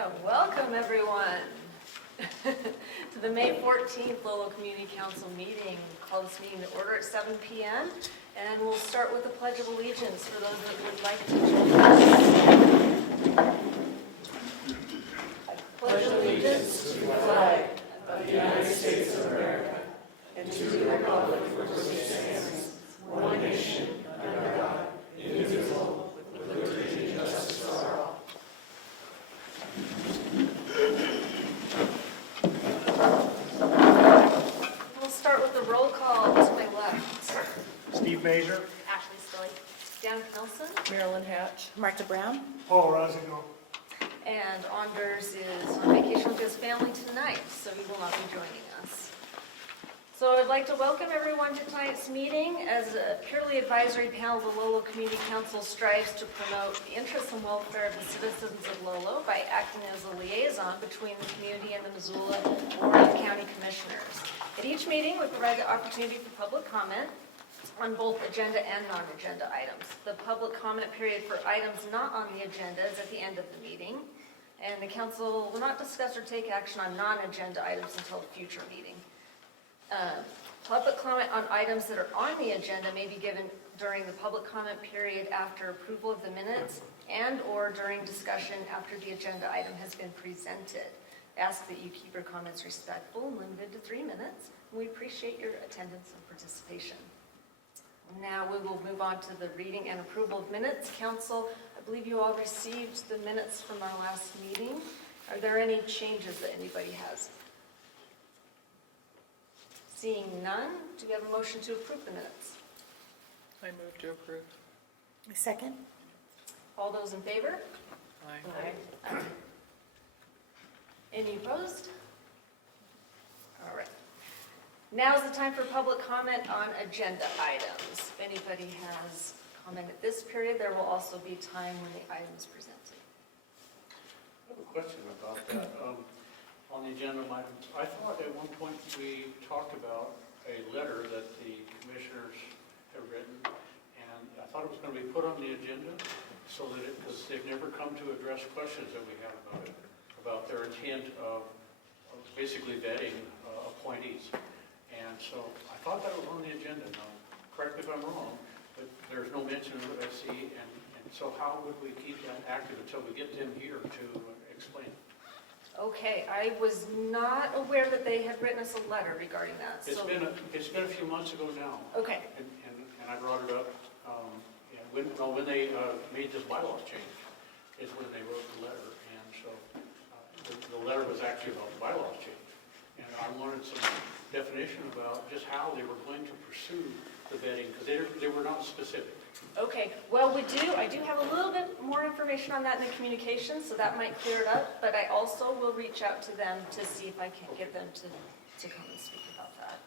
Yeah, welcome everyone to the May 14th Lolo Community Council meeting. We'll call this meeting to order at 7 p.m. and we'll start with the Pledge of Allegiance for those that would like to join us. I pledge allegiance to the flag of the United States of America and to the republic for which it stands, one nation, under God, indivisible, with liberty and justice for all. We'll start with the roll call to my left. Steve Major. Ashley Stilley. Dan Nelson. Marilyn Hatch. Martha Brown. Paul Rosignol. And Anders is on vacation with his family tonight, so he will not be joining us. So I'd like to welcome everyone to tonight's meeting. As a purely advisory panel, the Lolo Community Council strives to promote the interests and welfare of the citizens of Lolo by acting as a liaison between the community and the Missoula Board of County Commissioners. At each meeting, we provide the opportunity for public comment on both agenda and non-agenda items. The public comment period for items not on the agenda is at the end of the meeting, and the council will not discuss or take action on non-agenda items until a future meeting. Public comment on items that are on the agenda may be given during the public comment period after approval of the minutes and or during discussion after the agenda item has been presented. Ask that you keep your comments respectful and limited to 3 minutes. We appreciate your attendance and participation. Now we will move on to the reading and approval of minutes. Council, I believe you all received the minutes from our last meeting. Are there any changes that anybody has? Seeing none, do we have a motion to approve the minutes? I move to approve. Second. All those in favor? Aye. Any opposed? All right. Now is the time for public comment on agenda items. If anybody has comment at this period, there will also be time when the item is presented. I have a question about that. On the agenda item, I thought at one point we talked about a letter that the commissioners have written, and I thought it was going to be put on the agenda so that because they've never come to address questions that we have about it, about their intent of basically vetting appointees. And so I thought that was on the agenda. Now, correct me if I'm wrong, but there's no mention of it I see, and so how would we keep that active until we get them here to explain? Okay, I was not aware that they had written us a letter regarding that. It's been a few months ago now. Okay. And I brought it up, when they made this bylaws change, is when they wrote the letter, and so the letter was actually about the bylaws change. And I wanted some definition about just how they were going to pursue the vetting, because they were not specific. Okay, well I do have a little bit more information on that in the communication, so that might clear it up, but I also will reach out to them to see if I can get them to come and speak about that.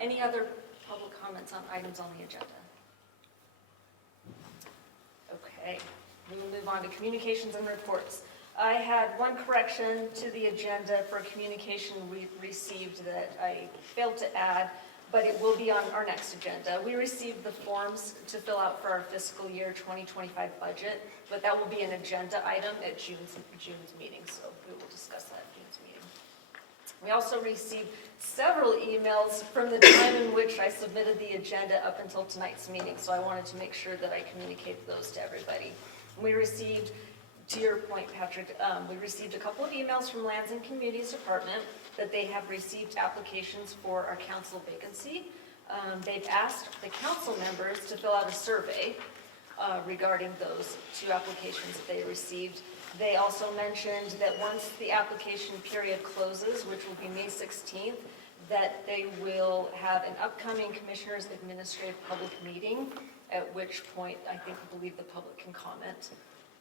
Any other public comments on items on the agenda? Okay, we will move on to communications and reports. I had one correction to the agenda for a communication we received that I failed to add, but it will be on our next agenda. We received the forms to fill out for our fiscal year 2025 budget, but that will be an agenda item at June's meeting, so we will discuss that at June's meeting. We also received several emails from the time in which I submitted the agenda up until tonight's meeting, so I wanted to make sure that I communicate those to everybody. We received, to your point, Patrick, we received a couple of emails from Lands and Communities Department that they have received applications for our council vacancy. They've asked the council members to fill out a survey regarding those 2 applications that they received. They also mentioned that once the application period closes, which will be May 16th, that they will have an upcoming Commissioners Administrative Public Meeting, at which point I believe the public can comment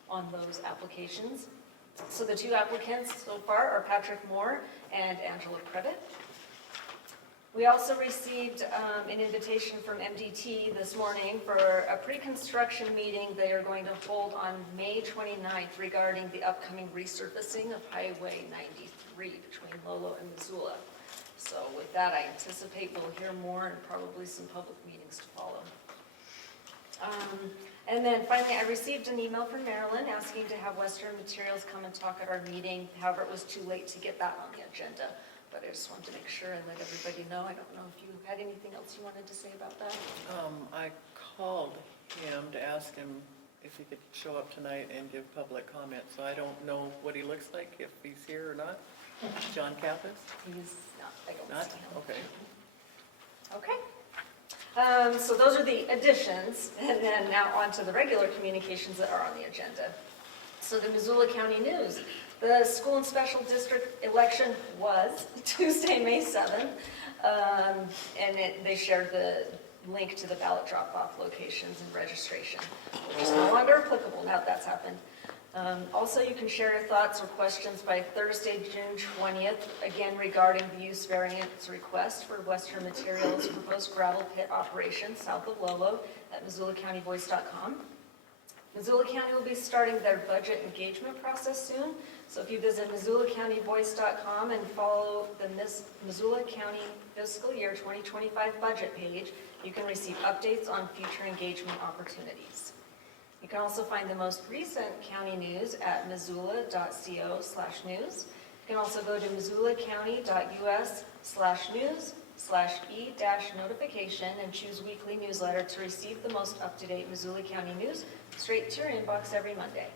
on those applications. So the 2 applicants so far are Patrick Moore and Angela Credit. We also received an invitation from MDT this morning for a pre-construction meeting they are going to hold on May 29th regarding the upcoming resurfacing of Highway 93 between Lolo and Missoula. So with that, I anticipate we'll hear more and probably some public meetings to follow. And then finally, I received an email from Marilyn asking to have Western Materials come and talk at our meeting. However, it was too late to get that on the agenda. But I just wanted to make sure and let everybody know. I don't know if you had anything else you wanted to say about that? I called him to ask him if he could show up tonight and give public comment, so I don't know what he looks like, if he's here or not. John Kappas? He's not, I don't Not? see him. Okay. Okay. So those are the additions, and then now on to the regular communications that are on the agenda. So the Missoula County News. The school and special district election was Tuesday, May 7th, and they shared the link to the ballot drop-off locations and registration, which is no longer applicable now that that's happened. Also, you can share your thoughts or questions by Thursday, June 20th, again regarding the use variance request for Western Materials proposed gravel pit operation south of Lolo at MissoulaCountyVoice.com. Missoula County will be starting their budget engagement process soon, so if you visit MissoulaCountyVoice.com and follow the Missoula County Fiscal Year 2025 budget page, you can receive updates on future engagement opportunities. You can also find the most recent county news at missoula.co/news. You can also go to missoulacounty.us/news/e-notification and choose weekly newsletter to receive the most up-to-date Missoula County news straight to your inbox every Monday.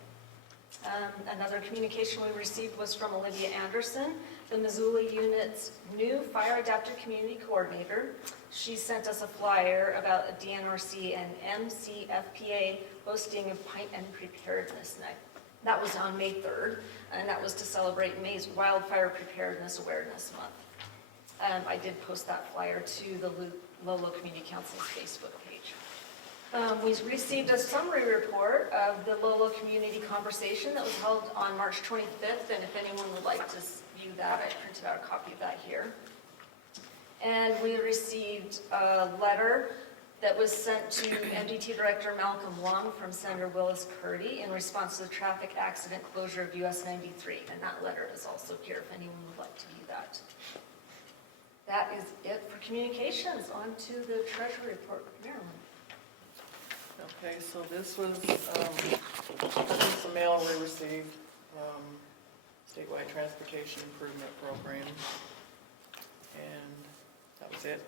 Another communication we received was from Olivia Anderson, the Missoula unit's new fire adaptive community coordinator. She sent us a flyer about a DNRC and MCFPA hosting a pint and preparedness night. That was on May 3rd, and that was to celebrate May's Wildfire Preparedness Awareness Month. I did post that flyer to the Lolo Community Council's Facebook page. We received a summary report of the Lolo Community Conversation that was held on March 25th, and if anyone would like to view that, I printed out a copy of that here. And we received a letter that was sent to MDT Director Malcolm Long from Senator Willis Curdy in response to the traffic accident closure of US 93, and that letter is also here if anyone would like to view that. That is it for communications. On to the Treasury Report, Marilyn. Okay, so this was the mail we received, statewide transportation improvement program, and that was it.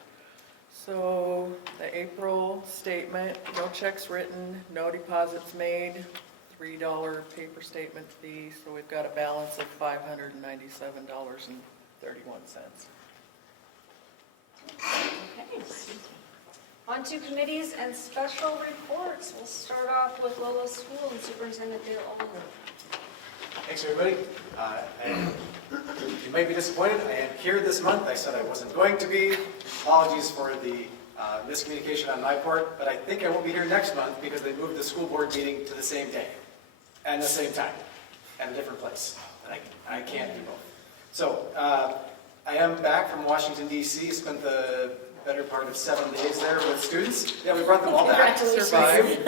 So the April statement, no checks written, no deposits made, $3 paper statement fee, so we've got a balance of $597.31. Okay. On to committees and special reports. We'll start off with Lolo School and Superintendent Dale Oliver. Thanks, everybody. You may be disappointed. I am here this month. I said I wasn't going to be. Apologies for the miscommunication on my part, but I think I won't be here next month because they moved the school board meeting to the same day and the same time at a different place. And I can't do both. So I am back from Washington, D.C., spent the better part of 7 days there with students. Yeah, we brought them all back. Survived.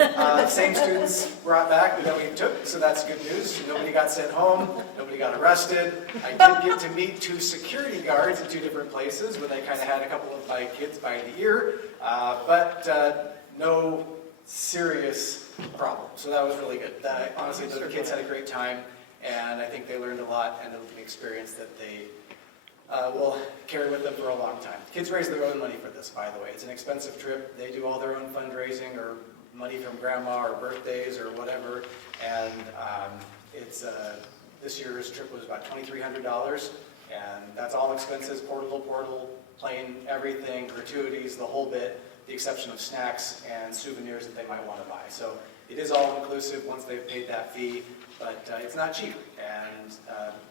Same students brought back that we took, so that's good news. Nobody got sent home. Nobody got arrested. I did get to meet 2 security guards in 2 different places where they kind of had a couple of my kids by the ear, but no serious problem. So that was really good. Honestly, the kids had a great time, and I think they learned a lot, and it'll be an experience that they will carry with them for a long time. Kids raise their own money for this, by the way. It's an expensive trip. They do all their own fundraising or money from grandma or birthdays or whatever. And this year's trip was about $2,300, and that's all expenses, portal, plane, everything, gratuities, the whole bit, the exception of snacks and souvenirs that they might want to buy. So it is all inclusive once they've paid that fee. But it's not cheap, and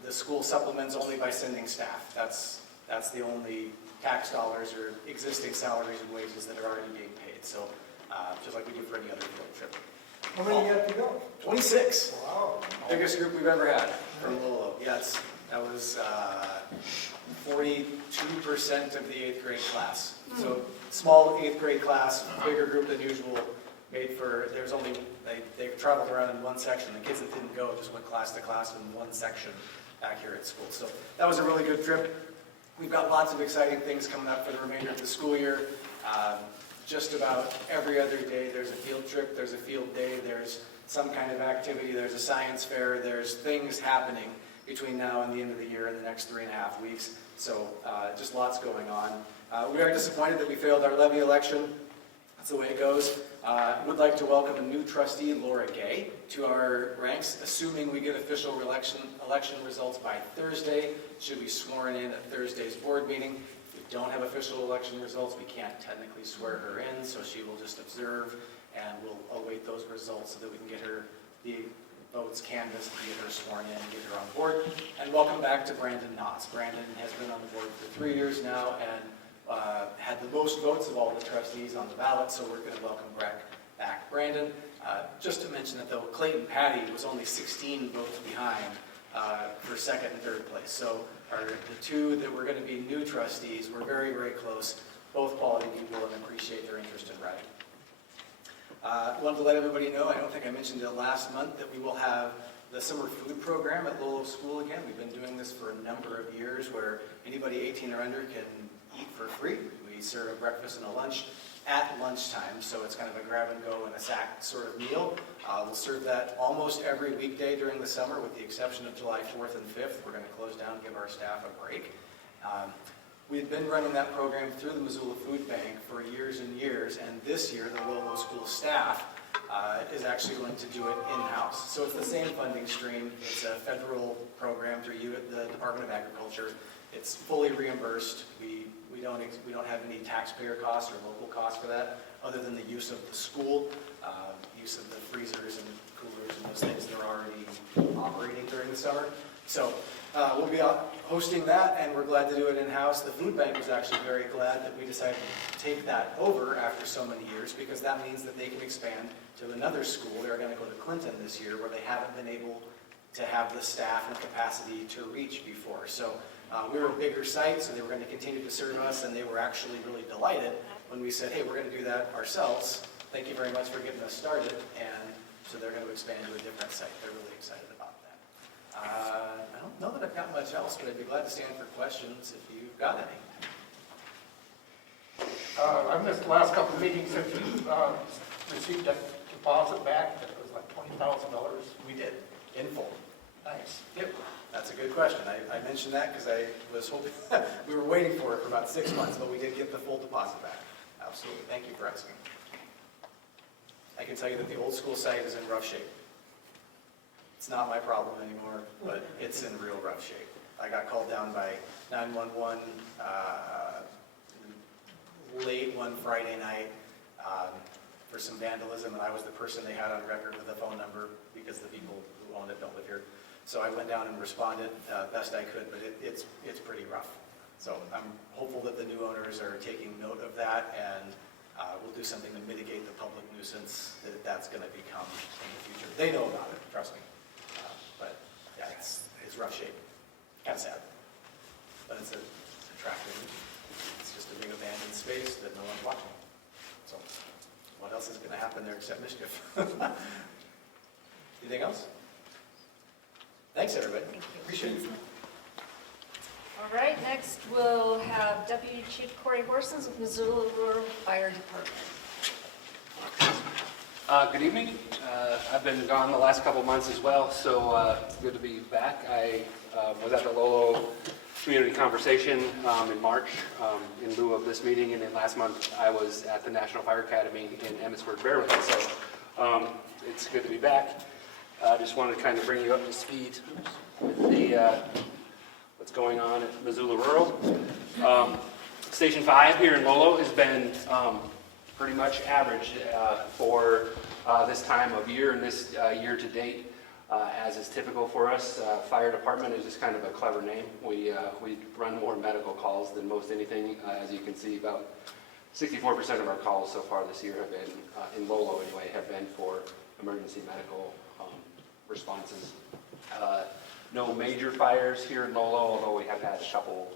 the school supplements only by sending staff. That's the only tax dollars or existing salaries and wages that are already being paid. So just like we do for any other field trip. How many you have to go? 26. Wow. Biggest group we've ever had from Lolo. Yes, that was 42% of the 8th grade class. So small 8th grade class, bigger group than usual. They traveled around in one section. The kids that didn't go just went class to class in one section back here at school. So that was a really good trip. We've got lots of exciting things coming up for the remainder of the school year. just about every other day, there's a field trip, there's a field day, there's some kind of activity, there's a science fair, there's things happening between now and the end of the year in the next 3.5 weeks. So just lots going on. We are disappointed that we failed our levy election. That's the way it goes. Would like to welcome a new trustee, Laura Gay, to our ranks, assuming we get official election results by Thursday. She'll be sworn in at Thursday's board meeting. If we don't have official election results, we can't technically swear her in, so she will just observe, and we'll await those results so that we can get her the votes canvassed, get her sworn in, and get her on board. And welcome back to Brandon Knotts. Brandon has been on the board for 3 years now, and had the most votes of all the trustees on the ballot, so we're going to welcome back Brandon. Just to mention that though, Clayton Patty was only 16 votes behind for second and third place. So the two that were going to be new trustees were very, very close, both quality people, and appreciate their interest in writing. Wanted to let everybody know, I don't think I mentioned it last month, that we will have the summer food program at Lolo School again. We've been doing this for a number of years where anybody 18 or under can eat for free. We serve a breakfast and a lunch at lunchtime, so it's kind of a grab and go and a sack sort of meal. We'll serve that almost every weekday during the summer, with the exception of July 4th and 5th. We're going to close down, give our staff a break. We've been running that program through the Missoula Food Bank for years and years, and this year the Lolo School staff is actually going to do it in-house. So it's the same funding stream. It's a federal program through the Department of Agriculture. It's fully reimbursed. We don't have any taxpayer costs or local costs for that, other than the use of the school, use of the freezers and coolers and those things that are already operating during the summer. So we'll be hosting that, and we're glad to do it in-house. The food bank was actually very glad that we decided to take that over after so many years, because that means that they can expand to another school. They're going to go to Clinton this year, where they haven't been able to have the staff and capacity to reach before. So we were a bigger site, so they were going to continue to serve us, and they were actually really delighted when we said, hey, we're going to do that ourselves. Thank you very much for getting us started. And so they're going to expand to a different site. They're really excited about that. I don't know that I've got much else, but I'd be glad to stand for questions if you've got any. I missed the last couple of meetings. Have you received a deposit back that was like $20,000? We did, in full. Nice. Yep, that's a good question. I mentioned that because I was hoping, we were waiting for it for about 6 months, but we did get the full deposit back. Absolutely, thank you for asking. I can tell you that the old school site is in rough shape. It's not my problem anymore, but it's in real rough shape. I got called down by 911 late one Friday night for some vandalism, and I was the person they had on record with the phone number because the people who own it don't live here. So I went down and responded best I could, but it's pretty rough. So I'm hopeful that the new owners are taking note of that, and we'll do something to mitigate the public nuisance that that's going to become in the future. They know about it, trust me. But yeah, it's rough shape. Kind of sad. But it's attractive. It's just a big abandoned space that no one's watching. So what else is going to happen there except mischief? Anything else? Thanks, everybody. Thank you. Appreciate it. All right, next we'll have Deputy Chief Corey Horsens with Missoula Rural Fire Department. Good evening. I've been gone the last couple months as well, so it's good to be back. I was at the Lolo Community Conversation in March in lieu of this meeting, and then last month I was at the National Fire Academy in Emmitsburg, Maryland. So it's good to be back. I just wanted to kind of bring you up to speed with the what's going on at Missoula Rural. Station 5 here in Lolo has been pretty much average for this time of year and this year to date, as is typical for us. Fire department is just kind of a clever name. We run more medical calls than most anything. As you can see, about 64% of our calls so far this year have been, in Lolo anyway, have been for emergency medical responses. No major fires here in Lolo, although we have had a couple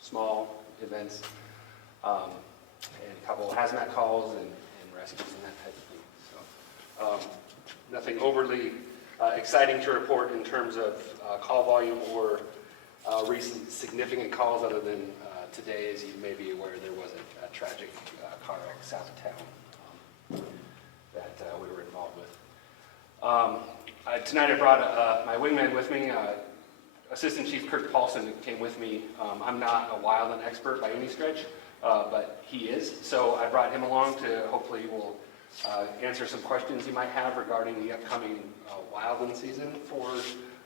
small events, and a couple of hazmat calls and rescues and that type of thing. So nothing overly exciting to report in terms of call volume or recent significant calls, other than today, as you may be aware, there was a tragic car wreck south of town that we were involved with. Tonight I brought my wingman with me. Assistant Chief Kirk Paulson came with me. I'm not a wildland expert by any stretch, but he is. So I brought him along to hopefully will answer some questions you might have regarding the upcoming wildland season for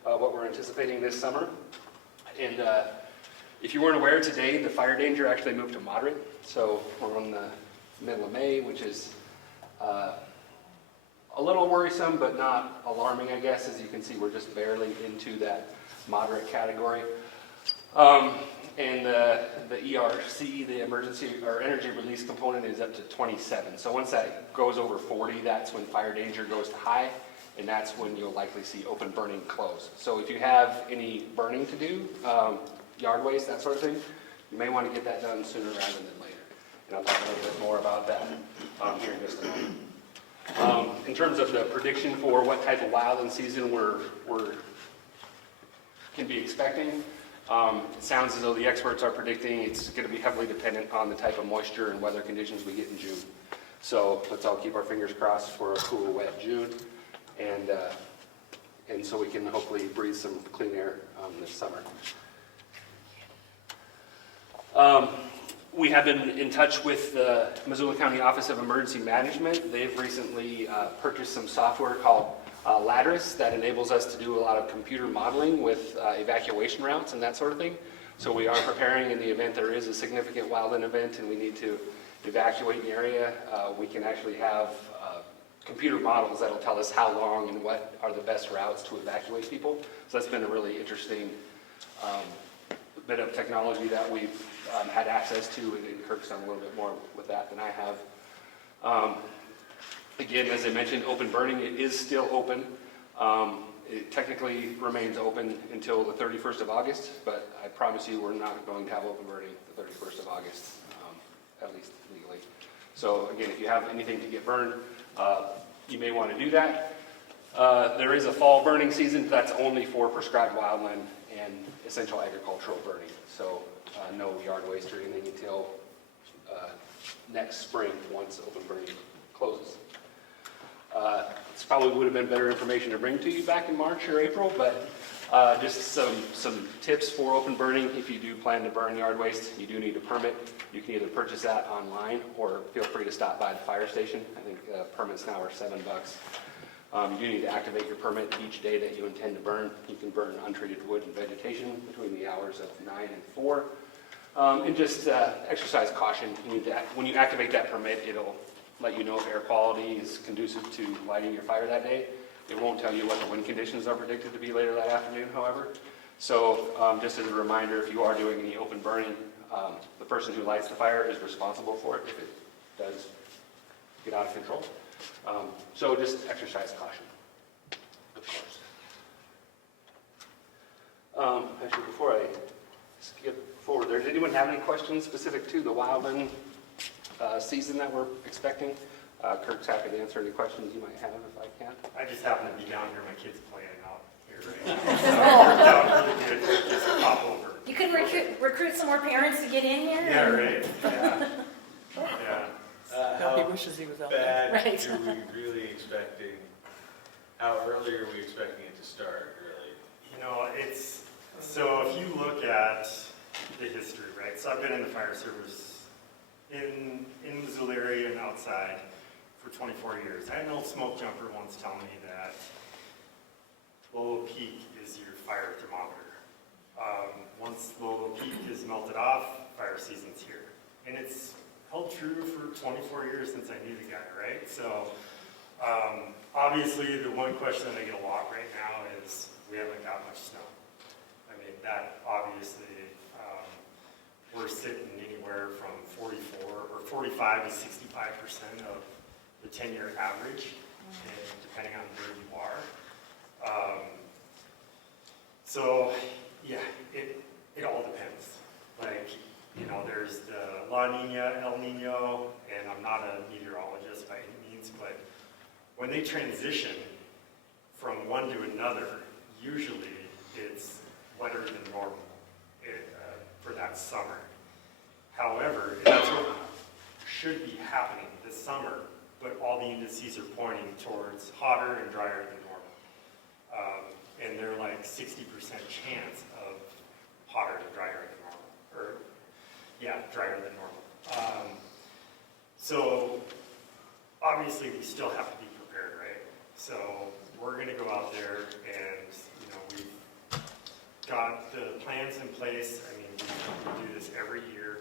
what we're anticipating this summer. And if you weren't aware, today the fire danger actually moved to moderate. So we're on the middle of May, which is a little worrisome, but not alarming, I guess. As you can see, we're just barely into that moderate category. And the ERC, the emergency or energy release component, is up to 27. So once that goes over 40, that's when fire danger goes to high, and that's when you'll likely see open burning close. So if you have any burning to do, yard waste, that sort of thing, you may want to get that done sooner rather than later. And I'll talk a little bit more about that here in just a moment. In terms of the prediction for what type of wildland season we're can be expecting, it sounds as though the experts are predicting it's going to be heavily dependent on the type of moisture and weather conditions we get in June. So let's all keep our fingers crossed for a cool, wet June, and so we can hopefully breathe some clean air this summer. We have been in touch with the Missoula County Office of Emergency Management. They've recently purchased some software called Lattice that enables us to do a lot of computer modeling with evacuation routes and that sort of thing. So we are preparing in the event there is a significant wildland event and we need to evacuate an area. We can actually have computer models that'll tell us how long and what are the best routes to evacuate people. So that's been a really interesting bit of technology that we've had access to, and Kirk's done a little bit more with that than I have. Again, as I mentioned, open burning, it is still open. It technically remains open until the 31st of August, but I promise you we're not going to have open burning the 31st of August, at least legally. So again, if you have anything to get burned, you may want to do that. There is a fall burning season, but that's only for prescribed wildland and essential agricultural burning. So no yard waste or anything until next spring once open burning closes. This probably would have been better information to bring to you back in March or April, but just some tips for open burning. If you do plan to burn yard waste, you do need a permit. You can either purchase that online or feel free to stop by the fire station. I think permits now are $7. You do need to activate your permit each day that you intend to burn. You can burn untreated wood and vegetation between the hours of 9 and 4. And just exercise caution. You need to, when you activate that permit, it'll let you know if air quality is conducive to lighting your fire that day. It won't tell you what the wind conditions are predicted to be later that afternoon, however. So just as a reminder, if you are doing any open burning, the person who lights the fire is responsible for it if it does get out of control. So just exercise caution, of course. Actually, before I skip forward, does anyone have any questions specific to the wildland season that we're expecting? Kirk's happy to answer any questions you might have if I can. I just happen to be down here, my kid's playing out here right now. So it worked out really good to just pop over. You could recruit some more parents to get in here? Yeah, right, yeah. Yeah. No, he How wishes he was out there. bad Right. are we really expecting, how early are we expecting it to start, really? You know, so if you look at the history, right? So I've been in the fire service in the Missoula area and outside for 24 years. I had an old smoke jumper once tell me that Lolo Peak is your fire thermometer. Once Lolo Peak is melted off, fire season's here. And it's held true for 24 years since I knew the guy, right? So obviously the one question that I get a lot right now is we haven't got much snow. I mean, that obviously, we're sitting anywhere from 44 or 45 to 65% of the 10-year average, depending on where you are. So yeah, it all depends. Like, you know, there's the La Nina, El Nino, and I'm not a meteorologist by any means, but when they transition from one to another, usually it's wetter than normal for that summer. However, that's what should be happening this summer, but all the indices are pointing towards hotter and drier than normal. And they're like 60% chance of hotter and drier than normal, or yeah, drier than normal. So obviously we still have to be prepared, right? So we're gonna go out there and, you know, we've got the plans in place. I mean, we do this every year.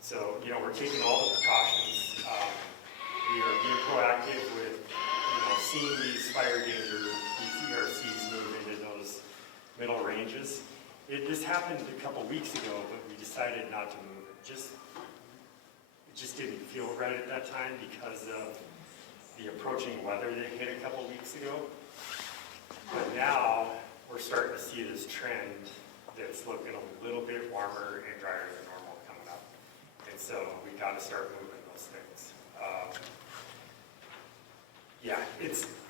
So, you know, we're taking all the precautions. We are being proactive with, you know, seeing these fire danger, these ERCs move into those middle ranges. This happened a couple weeks ago, but we decided not to move it. It just didn't feel right at that time because of the approaching weather that hit a couple weeks ago. But now we're starting to see this trend that's looking a little bit warmer and drier than normal coming up. And so we got to start moving those things.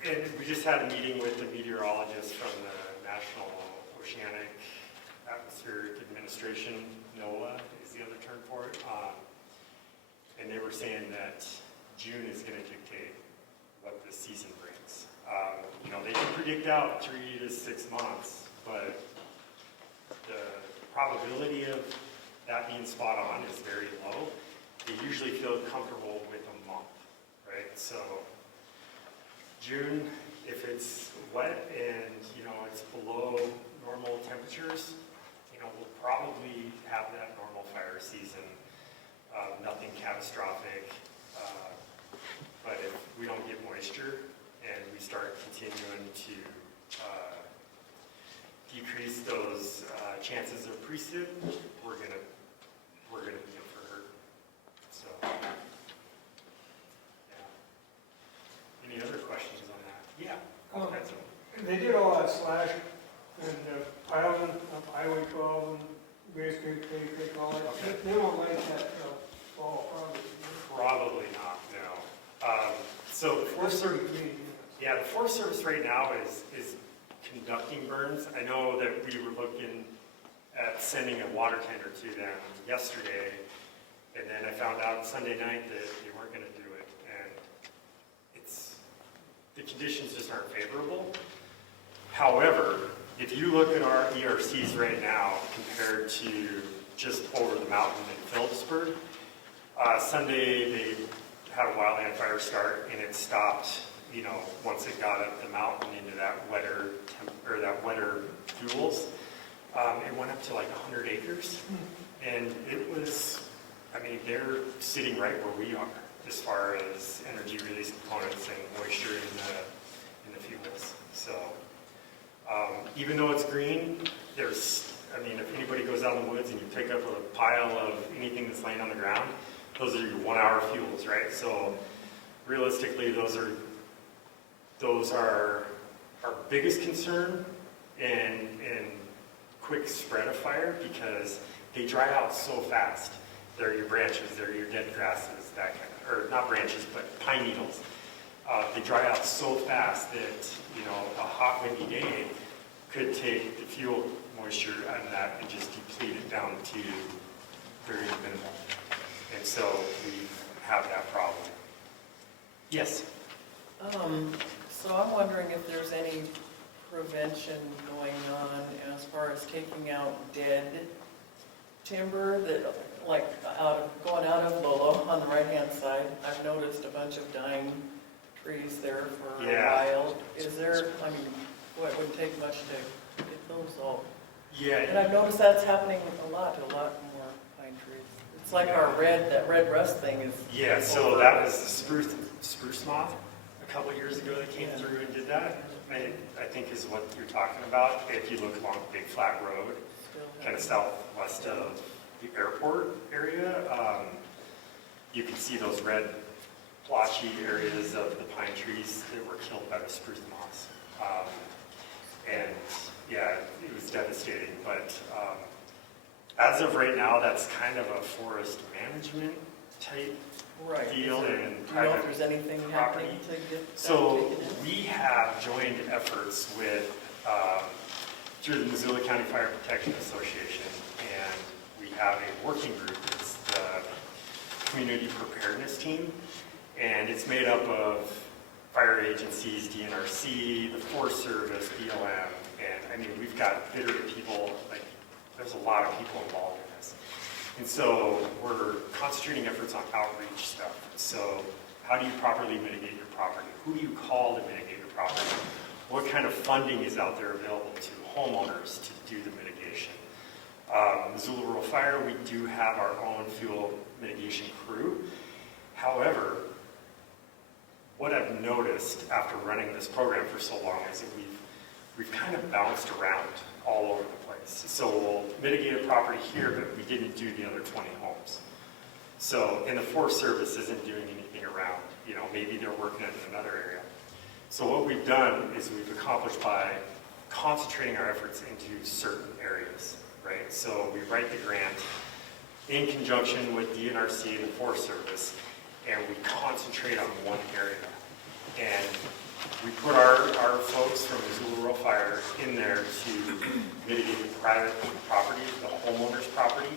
And we just had a meeting with the meteorologist from the National Oceanic Atmospheric Administration, NOAA is the other term for it. And they were saying that June is going to dictate what the season brings. You know, they can predict out 3 to 6 months, but the probability of that being spot on is very low. They usually feel comfortable with a month, right? So June, if it's wet and, you know, it's below normal temperatures, you know, we'll probably have that normal fire season. Nothing catastrophic. But if we don't get moisture and we start continuing to decrease those chances of precip, we're gonna be in for hurt. So, yeah. Any other questions on that? Yeah. They did all that slash and piling up Highway 12 and Grace Creek, Cave Creek, all that. Okay. They won't like that fall, probably. Probably not, no. So the Forest Service, yeah, the Forest Service right now is conducting burns. I know that we were looking at sending a water tender to them yesterday, and then I found out Sunday night that they weren't going to do it, and the conditions just aren't favorable. However, if you look at our ERCs right now compared to just over the mountain in Phillipsburg, Sunday they had a wildland fire start and it stopped, you know, once it got up the mountain into that wetter fuels. It went up to like 100 acres and it was, I mean, they're sitting right where we are as far as energy release components and moisture in the fuels. So even though it's green, there's, I mean, if anybody goes out in the woods and you pick up a pile of anything that's laying on the ground, those are your 1 hour fuels, right? So realistically, those are our biggest concern and quick spread of fire because they dry out so fast. They're your branches, they're your dead grasses, that kind of, or not branches, but pine needles. They dry out so fast that, you know, a hot, windy day could take the fuel moisture out of that and just deplete it down to very minimal. And so we have that problem. Yes? So I'm wondering if there's any prevention going on as far as taking out dead timber that, like, going out of Lolo on the right-hand side. I've noticed a bunch of dying trees there for a while. Is there, I mean, it wouldn't take much to get those all. Yeah. And I've noticed that's happening a lot more pine trees. It's like that red rust thing is. Yeah, so that was the spruce moth a couple years ago that came through and did that. I think is what you're talking about. If you look along Big Flat Road, kind of southwest of the airport area, you can see those red blotchy areas of the pine trees that were killed by the spruce moths. And yeah, it was devastating, but as of right now, that's kind of a forest management type deal and do you know if there's anything happening to get that So taken in? we have joined efforts with, through the Missoula County Fire Protection Association, and we we have a working group. It's the Community Preparedness Team, and it's made up of fire agencies, DNRC, the Forest Service, BLM, and I mean, we've got bitter people, like, there's a lot of people involved in this. And so we're concentrating efforts on outreach stuff. So how do you properly mitigate your property? Who do you call to mitigate your property? What kind of funding is out there available to homeowners to do the mitigation? Missoula Rural Fire, we do have our own fuel mitigation crew. However, what I've noticed after running this program for so long is that we've kind of bounced around all over the place. So we'll mitigate a property here, but we didn't do the other 20 homes. So, and the Forest Service isn't doing anything around, you know, maybe they're working in another area. So what we've done is we've accomplished by concentrating our efforts into certain areas, right? So we write the grant in conjunction with DNRC and the Forest Service, and we concentrate on one area. And we put our folks from Missoula Rural Fire in there to mitigate the private property, the homeowner's property,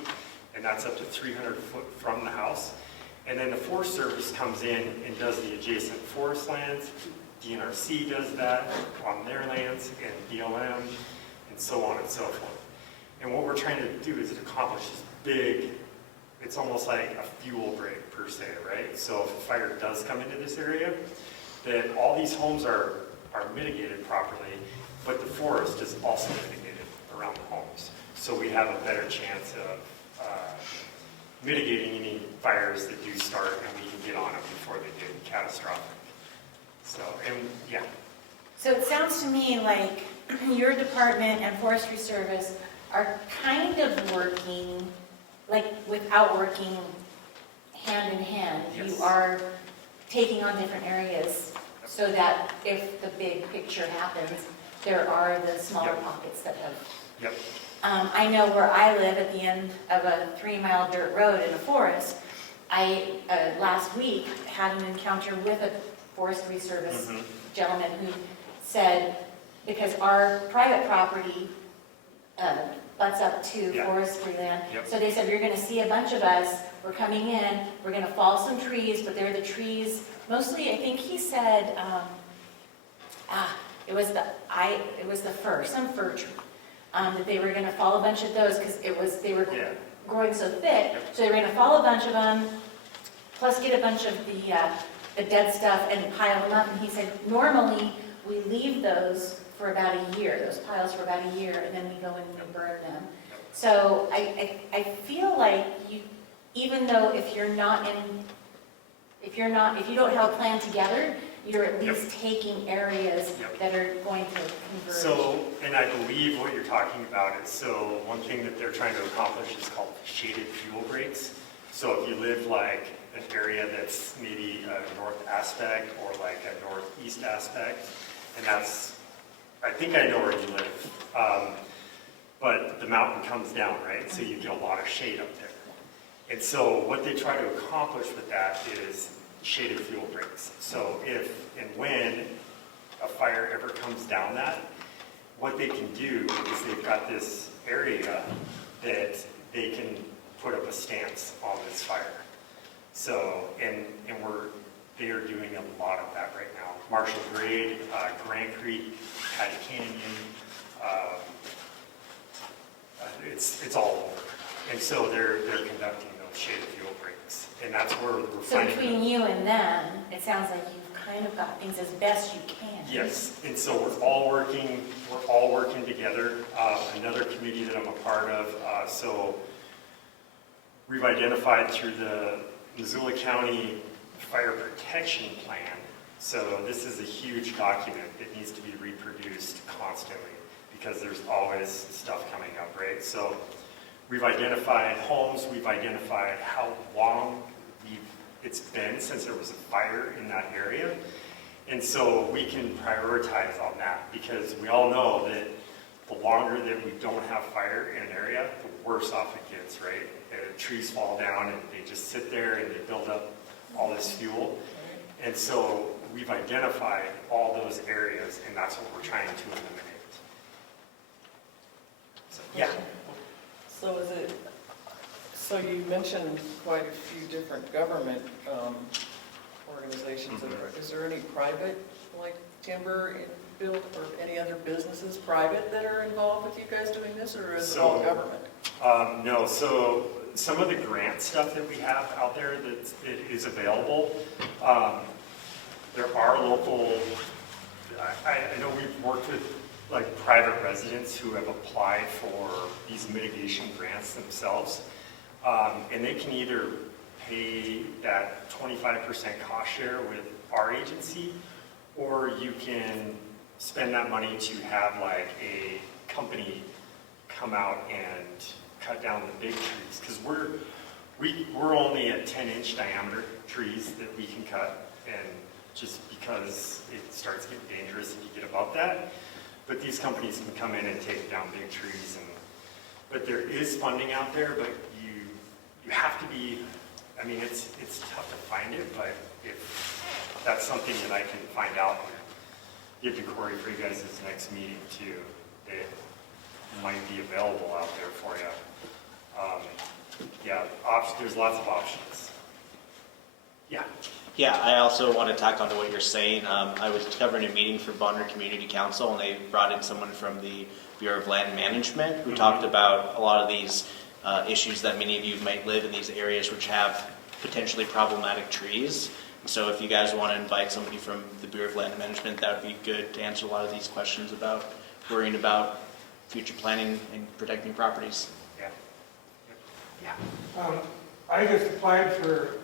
and that's up to 300 foot from the house. And then the Forest Service comes in and does the adjacent forest lands. DNRC does that on their lands, and BLM, and so on and so forth. And what we're trying to do is accomplish this big, it's almost like a fuel break per se, right? So if a fire does come into this area, then all these homes are mitigated properly, but the forest is also mitigated around the homes. So we have a better chance of mitigating any fires that do start, and we can get on them before they get catastrophic. So, and yeah. So it sounds to me like your department and Forestry Service are kind of working, like without working hand in hand. Yes. You are taking on different areas so that if the big picture happens, there are the smaller Yep. pockets that have. Yep. I know where I live at the end of a 3-mile dirt road in a forest. I, last week, had an encounter with a Forestry Service gentleman who said, because our private property butts up to Yeah. forestry land, Yep. so they said, you're gonna see a bunch of us, we're coming in, we're gonna fall some trees, but they're the trees, mostly, I think he said, it was the fir, some fir tree, that they were gonna fall a bunch of those, because they were Yeah. growing so thick, so they were gonna fall a bunch of them, plus get a bunch of the dead stuff and pile them up, and he said, normally, we leave those for about a year, those piles for about a year, and then we go in and burn them. So I feel like you, even though if you don't have a plan together, you're at least taking areas Yep. that are going to converge. So, and I believe what you're talking about is, so one thing that they're trying to accomplish is called shaded fuel breaks. So if you live like an area that's maybe a north aspect or like a northeast aspect, and that's, I think I know where you live, but the mountain comes down, right? So you get a lot of shade up there. And so what they try to accomplish with that is shaded fuel breaks. So if and when a fire ever comes down that, what they can do is they've got this area that they can put up a stance on this fire. So, and they are doing a lot of that right now. Marshall Grade, Grant Creek, Patty Canyon, it's all over. And so they're conducting those shaded fuel breaks. And that's where we're So finding. between you and them, it sounds like you've kind of got things as best you can. Yes, and so we're all working together. Another committee that I'm a part of, so we've identified through the Missoula County Fire Protection Plan. So this is a huge document that needs to be reproduced constantly because there's always stuff coming up, right? So we've identified homes, we've identified how long it's been since there was a fire in that area. And so we can prioritize on that because we all know that the longer that we don't have fire in an area, the worse off it gets, right? Trees fall down and they just sit there and they build up all this fuel. And so we've identified all those areas and that's what we're trying to eliminate. So, yeah. So is it So you mentioned quite a few different government organizations. Is there any private, like timber built, or any other businesses, private, that are involved with you guys doing this, or is it all government? No, so some of the grant stuff that we have out there that is available, there are local, I know we've worked with like private residents who have applied for these mitigation grants themselves. And they can either pay that 25% cost share with our agency, or you can spend that money to have like a company come out and cut down the big trees. Because we're only at 10-inch diameter trees that we can cut, and just because it starts getting dangerous if you get above that. But these companies can come in and take down big trees. But there is funding out there, but you have to be, I mean, it's tough to find it, but if that's something that I can find out and give to Corey for you guys' next meeting too, it might be available out there for you. Yeah, there's lots of options. Yeah. Yeah, I also want to tack on to what you're saying. I was covering a meeting for Bonner Community Council, and they brought in someone from the Bureau of Land Management who talked about a lot of these issues that many of you might live in these areas which have potentially problematic trees. So if you guys want to invite somebody from the Bureau of Land Management, that would be good to answer a lot of these questions about worrying about future planning and protecting properties. Yeah. Yeah. I just applied for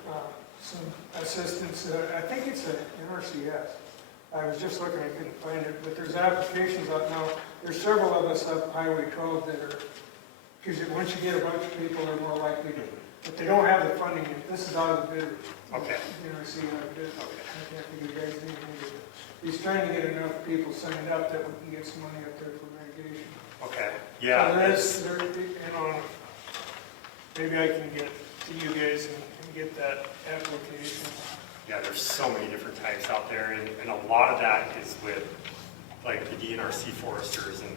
some assistance. I think it's an NRCS. I was just looking, I couldn't find it, but there's applications out now. There's several of us up Highway 12 that are, because once you get a bunch of people, they're more likely to, but they don't have the funding. This is out of the bid. Okay. NRC out of bid. I can't think of the guy's name either. He's trying to get enough people signed up that we can get some money up there for mitigation. Okay. Yeah. So maybe I can get to you guys and get that application. Yeah, there's so many different types out there, and a lot of that is with like the DNRC foresters and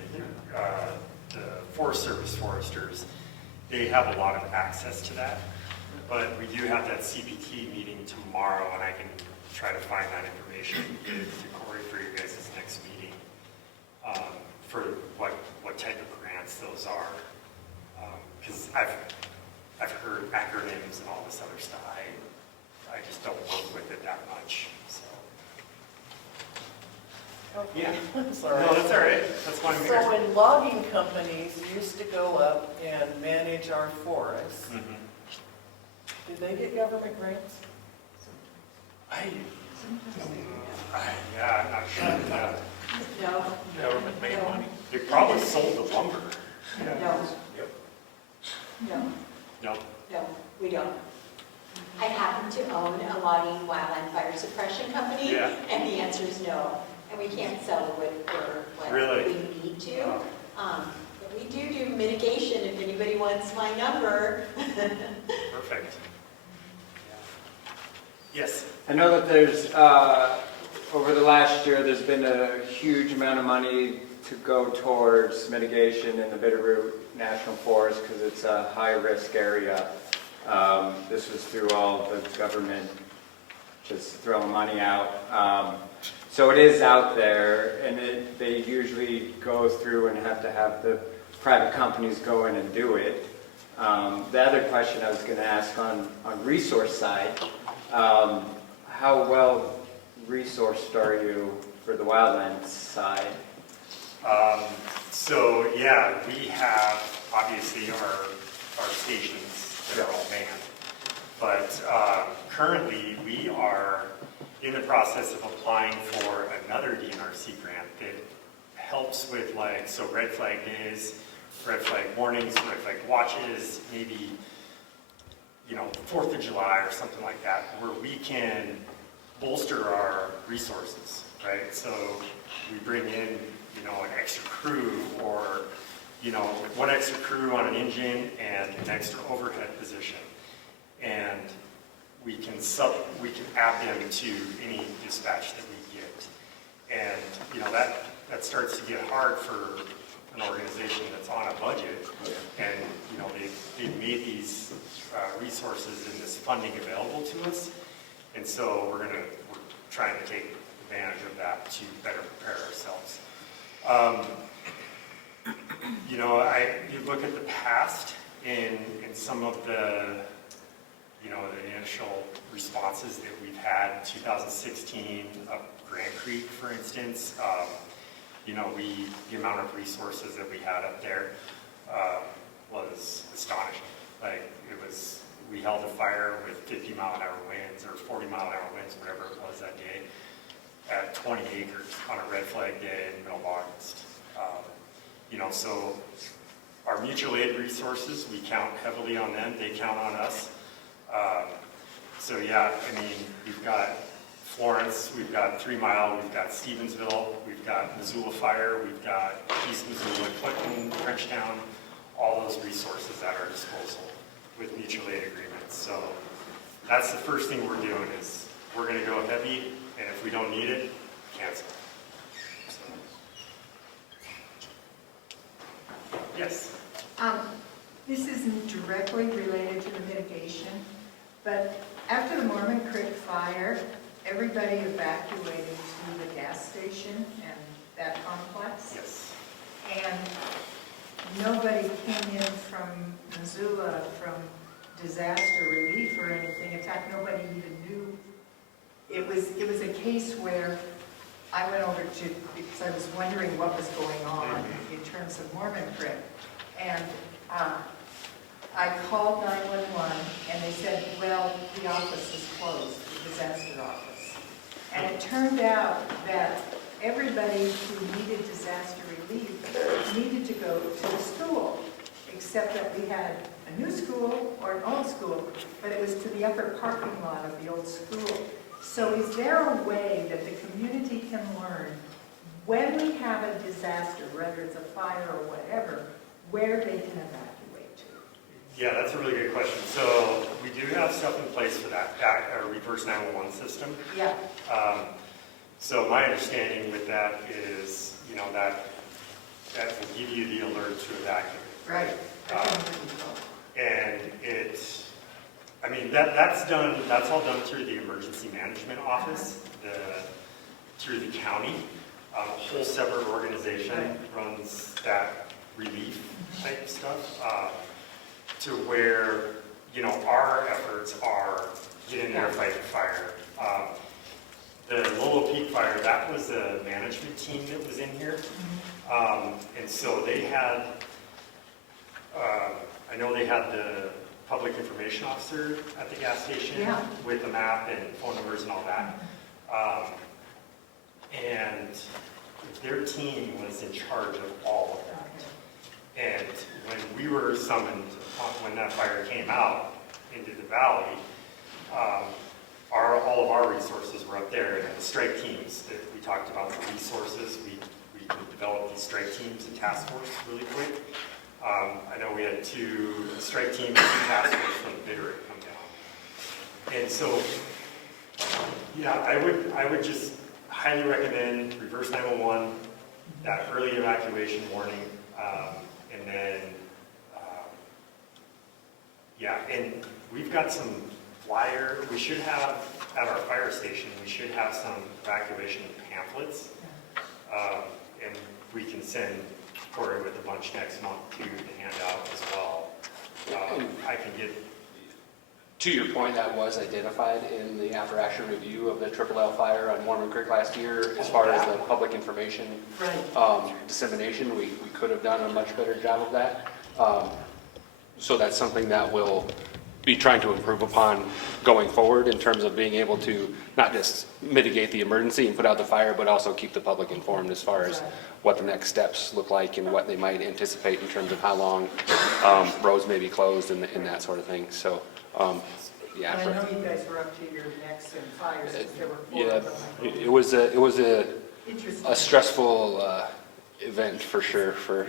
the Forest Service foresters. They have a lot of access to that, but we do have that CPT meeting tomorrow, and I can try to find that information and get it to Corey for you guys' next meeting for what type of grants those are. Because I've heard acronyms and all this other stuff. I just don't work with it that much. So. Okay. Yeah. Sorry. No, that's all right. That's why I'm here. So when logging companies used to go up and manage our forests, did they get government grants? Yeah, I'm not sure. No. Government made money. They probably sold the lumber. Yeah. No, Yep. no, No. no, we don't. I happen to own a logging wildland fire suppression company, Yeah. and the answer is no. And we can't sell the wood for what Really? we need to. Oh. But we do mitigation if anybody wants my number. Perfect. Yes. I know that there's, over the last year, there's been a huge amount of money to go towards mitigation in the Bitterroot National Forest because it's a high-risk area. This was through all the government just throwing money out. So it is out there, and they usually go through and have to have the private companies go in and do it. The other question I was going to ask on resource side, how well resourced are you for the wildlands side? So yeah, we have obviously our stations that are all manned, but currently we are in the process of applying for another DNRC grant that helps with so red flag days, red flag warnings, red flag watches, maybe 4th of July or something like that, where we can bolster our resources, right? So we bring in an extra crew, or one extra crew on an engine and an extra overhead position, and we can add them to any dispatch that we get. And that starts to get hard for an organization that's on a budget, and, you know, they've made these resources and this funding available to us, and so we're trying to take advantage of that to better prepare ourselves. You know, you look at the past in some of the, you know, the initial responses that we've had, 2016 up Grant Creek, for instance, you know, the amount of resources that we had up there was astonishing. Like, we held a fire with 50-mile-an-hour winds or 40-mile-an-hour winds, whatever it was that day, at 20 acres on a red flag day in the middle of August. You know, so our mutual aid resources, we count heavily on them. They count on us. So yeah, I mean, we've got Florence, we've got 3 Mile, we've got Stevensville, we've got Missoula Fire, we've got East Missoula, Clinton, Frenchtown, all those resources at our disposal with mutual aid agreements. So that's the first thing we're doing is we're going to go heavy, and if we don't need it, cancel. So. Yes? This isn't directly related to the mitigation, but after the Mormon Creek fire, everybody evacuated to the gas station and that complex. Yes. And nobody came in from Missoula from disaster relief or anything. In fact, nobody even knew. It was a case where I went over to, because I was wondering what was going on in terms of Mormon Creek. And I called 911 and they said, well, the office is closed, the disaster office. And it turned out that everybody who needed disaster relief needed to go to the school, except that we had a new school or an old school, but it was to the upper parking lot of the old school. So is there a way that the community can learn when we have a disaster, whether it's a fire or whatever, where they can evacuate to? Yeah, that's a really good question. So we do have stuff in place for that, our reverse 911 system. Yeah. So my understanding with that is, you know, that will give you the alert to evacuate. Right. And I mean, that's all done through the emergency management office, through the county. A whole separate organization runs that relief type stuff to where, you know, our efforts are get in there, fight the fire. The Lolo Peak fire, that was a management team that was in here. And so they had, I know they had the public information officer at the gas station with the map and phone numbers and all that. And their team was in charge of all of that. And when we were summoned, when that fire came out into the valley, all of our resources were up there. And the strike teams that we talked about, the resources, we developed these strike teams and task force really quick. I know we had 2 strike teams and 2 task force from the Bitterroot come down. And so, yeah, I would just highly recommend reverse 911, that early evacuation warning, and then, yeah, and we've got some flyer, we should have, at our fire station, we should have some evacuation pamphlets, and we can send Corey with a bunch next month too to hand out as well. I can get. To your point, that was identified in the after-action review of the Triple L fire on Mormon Creek last year. As far as the public information dissemination, we could have done a much better job of that. So that's something that we'll be trying to improve upon going forward in terms of being able to not just mitigate the emergency and put out the fire, but also keep the public informed as far as what the next steps look like and what they might anticipate in terms of how long roads may be closed and that sort of thing. So, yeah. And I know you guys were up to your necks in fires, because there were 4 of them. It was a stressful event for sure for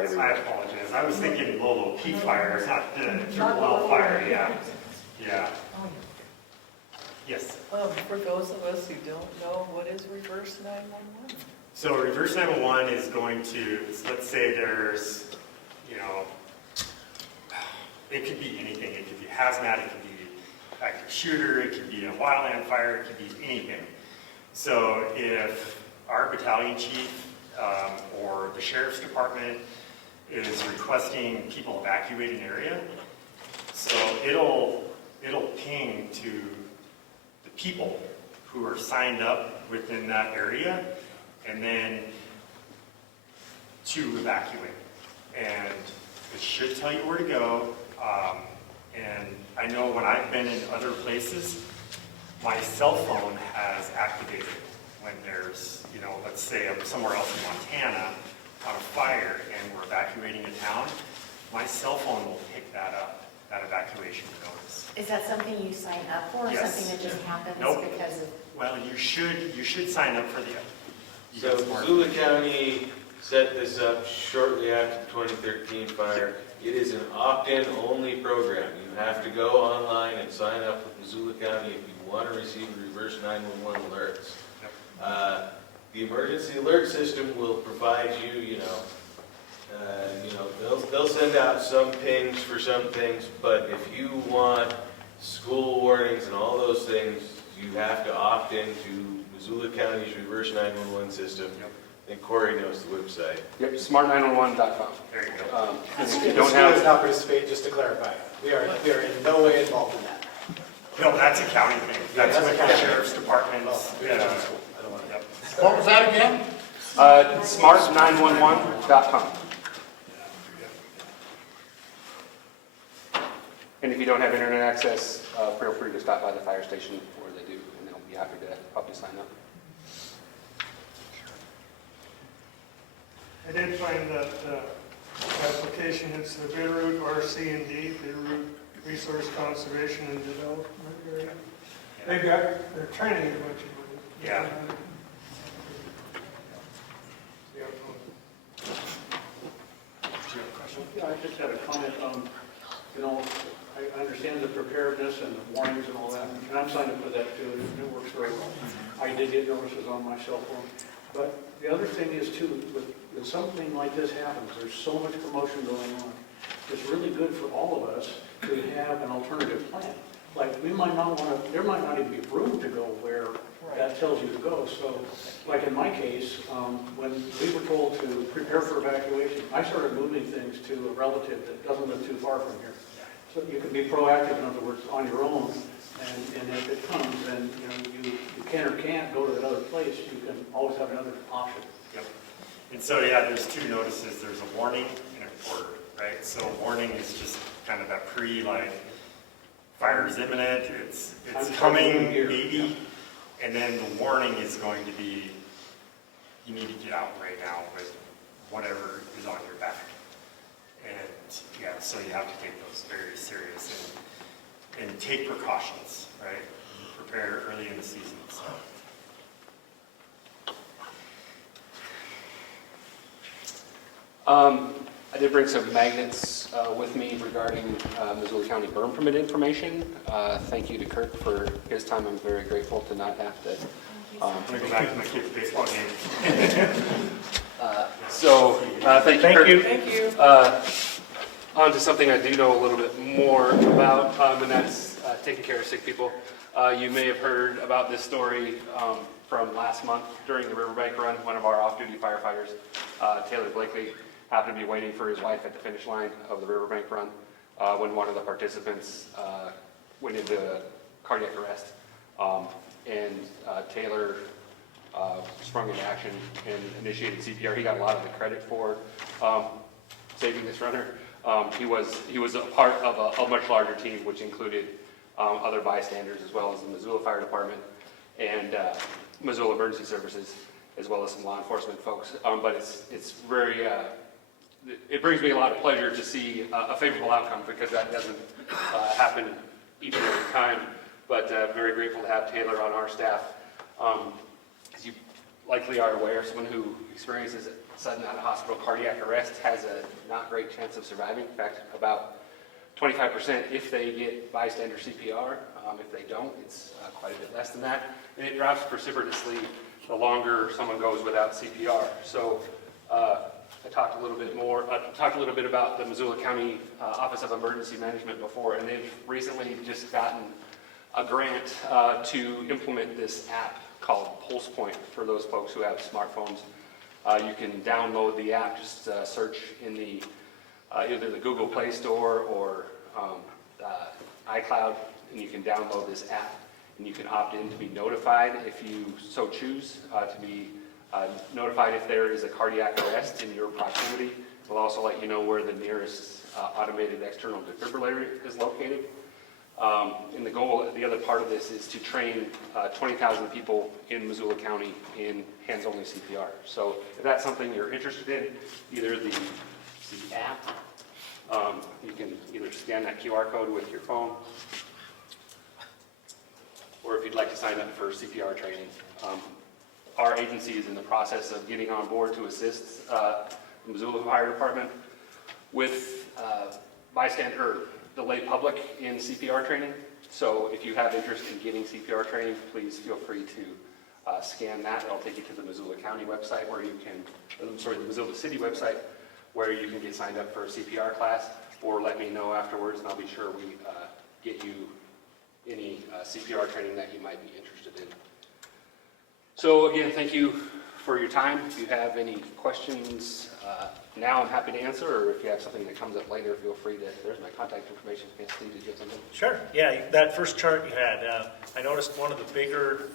everyone. I apologize. I was thinking Lolo Peak fire, not the Triple L fire. Yeah. Yes. For those of us who don't know, what is reverse 911? So reverse 911 is going to, let's say there's, it could be anything. It could be hazmat, it could be active shooter, it could be a wildland fire, it could be anything. So if our battalion chief or the sheriff's department is requesting people evacuate an area, so it'll ping to the people who are signed up within that area, and then to evacuate. And it should tell you where to go. And I know when I've been in other places, my cell phone has activated when there's, let's say I'm somewhere else in Montana on a fire and we're evacuating a town, my cell phone will pick that up, that evacuation notice. Is that something you sign up for, or Yes. something that just happens Nope. because of? Well, you should sign up for the. So Missoula County set this up shortly after the 2013 fire. It is an opt-in only program. You have to go online and sign up with Missoula County if you want to receive reverse 911 alerts. The emergency alert system will provide you, they'll send out some pings for some things, but if you want school warnings and all those things, you have to opt into Missoula County's reverse 911 system. I think Corey knows the website. Yep, smart911.com. There you go. If you Student don't school does have, not participate, just to clarify. We are in no way involved in that. No, that's a county thing. That's that's with a the county. sheriff's departments. We don't have a school. I don't want to. Yep. What was that again? smart911.com. And if you don't have internet access, feel free to stop by the fire station where they do, and they'll be happy to help you sign up. I did find that application, it's the Bitterroot RC&D, Bitterroot Resource Conservation and Development Area. They're trying to get a bunch of money. Yeah. Yeah, I just had a comment. I understand the preparedness and the warnings and all that, and I'm signed up for that too, and it works very well. I did get notices on my cell phone. But the other thing is too, when something like this happens, there's so much promotion going on. It's really good for all of us to have an alternative plan. Like, we might not want to, there might not even be room to go where that tells you to go. So, like in my case, when we were told to prepare for evacuation, I started moving things to a relative that doesn't live too far from here. So you can be proactive, in other words, on your own, and if it comes, then you can or can't go to that other place, you can always have another option. Yep. And so, yeah, there's two notices. There's a warning and a order, right? So a warning is just kind of that fire is imminent, it's coming, maybe. And then the warning is going to be, you need to get out right now with whatever is on your back. And yeah, so you have to take those very serious and take precautions, right? Prepare early in the season, so. I did bring some magnets with me regarding Missoula County burn permit information. Thank you to Kirk for his time. I'm very grateful to not have to. I'm going to go back to my kid's baseball game. Thank you, Kirk. Thank you. On to something I do know a little bit more about, and that's taking care of sick people. You may have heard about this story from last month during the Riverbank Run. One of our off-duty firefighters, Taylor Blakely, happened to be waiting for his wife at the finish line of the Riverbank Run when one of the participants went into cardiac arrest. Taylor sprung into action and initiated CPR. He got a lot of the credit for saving this runner. He was a part of a much larger team, which included other bystanders, as well as the Missoula Fire Department and Missoula Emergency Services, as well as some law enforcement folks. But it's very, it brings me a lot of pleasure to see a favorable outcome, because that doesn't happen each and every time. But very grateful to have Taylor on our staff. As you likely are aware, someone who experiences sudden out-of-hospital cardiac arrest has a not great chance of surviving. In fact, about 25% if they get bystander CPR. If they don't, it's quite a bit less than that. And it drops precipitously the longer someone goes without CPR. So I talked a little bit about the Missoula County Office of Emergency Management before, and they've recently just gotten a grant to implement this app called Pulse Point for those folks who have smartphones. You can download the app, just search in the either the Google Play Store or iCloud, and you can download this app, and you can opt in to be notified if you so choose, to be notified if there is a cardiac arrest in your proximity. We'll also let you know where the nearest automated external defibrillator is located. And the other part of this is to train 20,000 people in Missoula County in hands-only CPR. So if that's something you're interested in, either the app, you can either scan that QR code with your phone, or if you'd like to sign up for CPR training. Our agency is in the process of getting on board to assist the Missoula Fire Department with the lay public in CPR training. So if you have interest in getting CPR training, please feel free to scan that. It'll take you to the Missoula County website where you can, the Missoula City website, where you can get signed up for a CPR class, or let me know afterwards and I'll be sure we get you any CPR training that you might be interested in. So again, thank you for your time. If you have any questions now, I'm happy to answer, or if you have something that comes up later, feel free to, there's my contact information. Yes, Steve, did you have something? Sure, yeah, that first chart you had, I noticed one of the bigger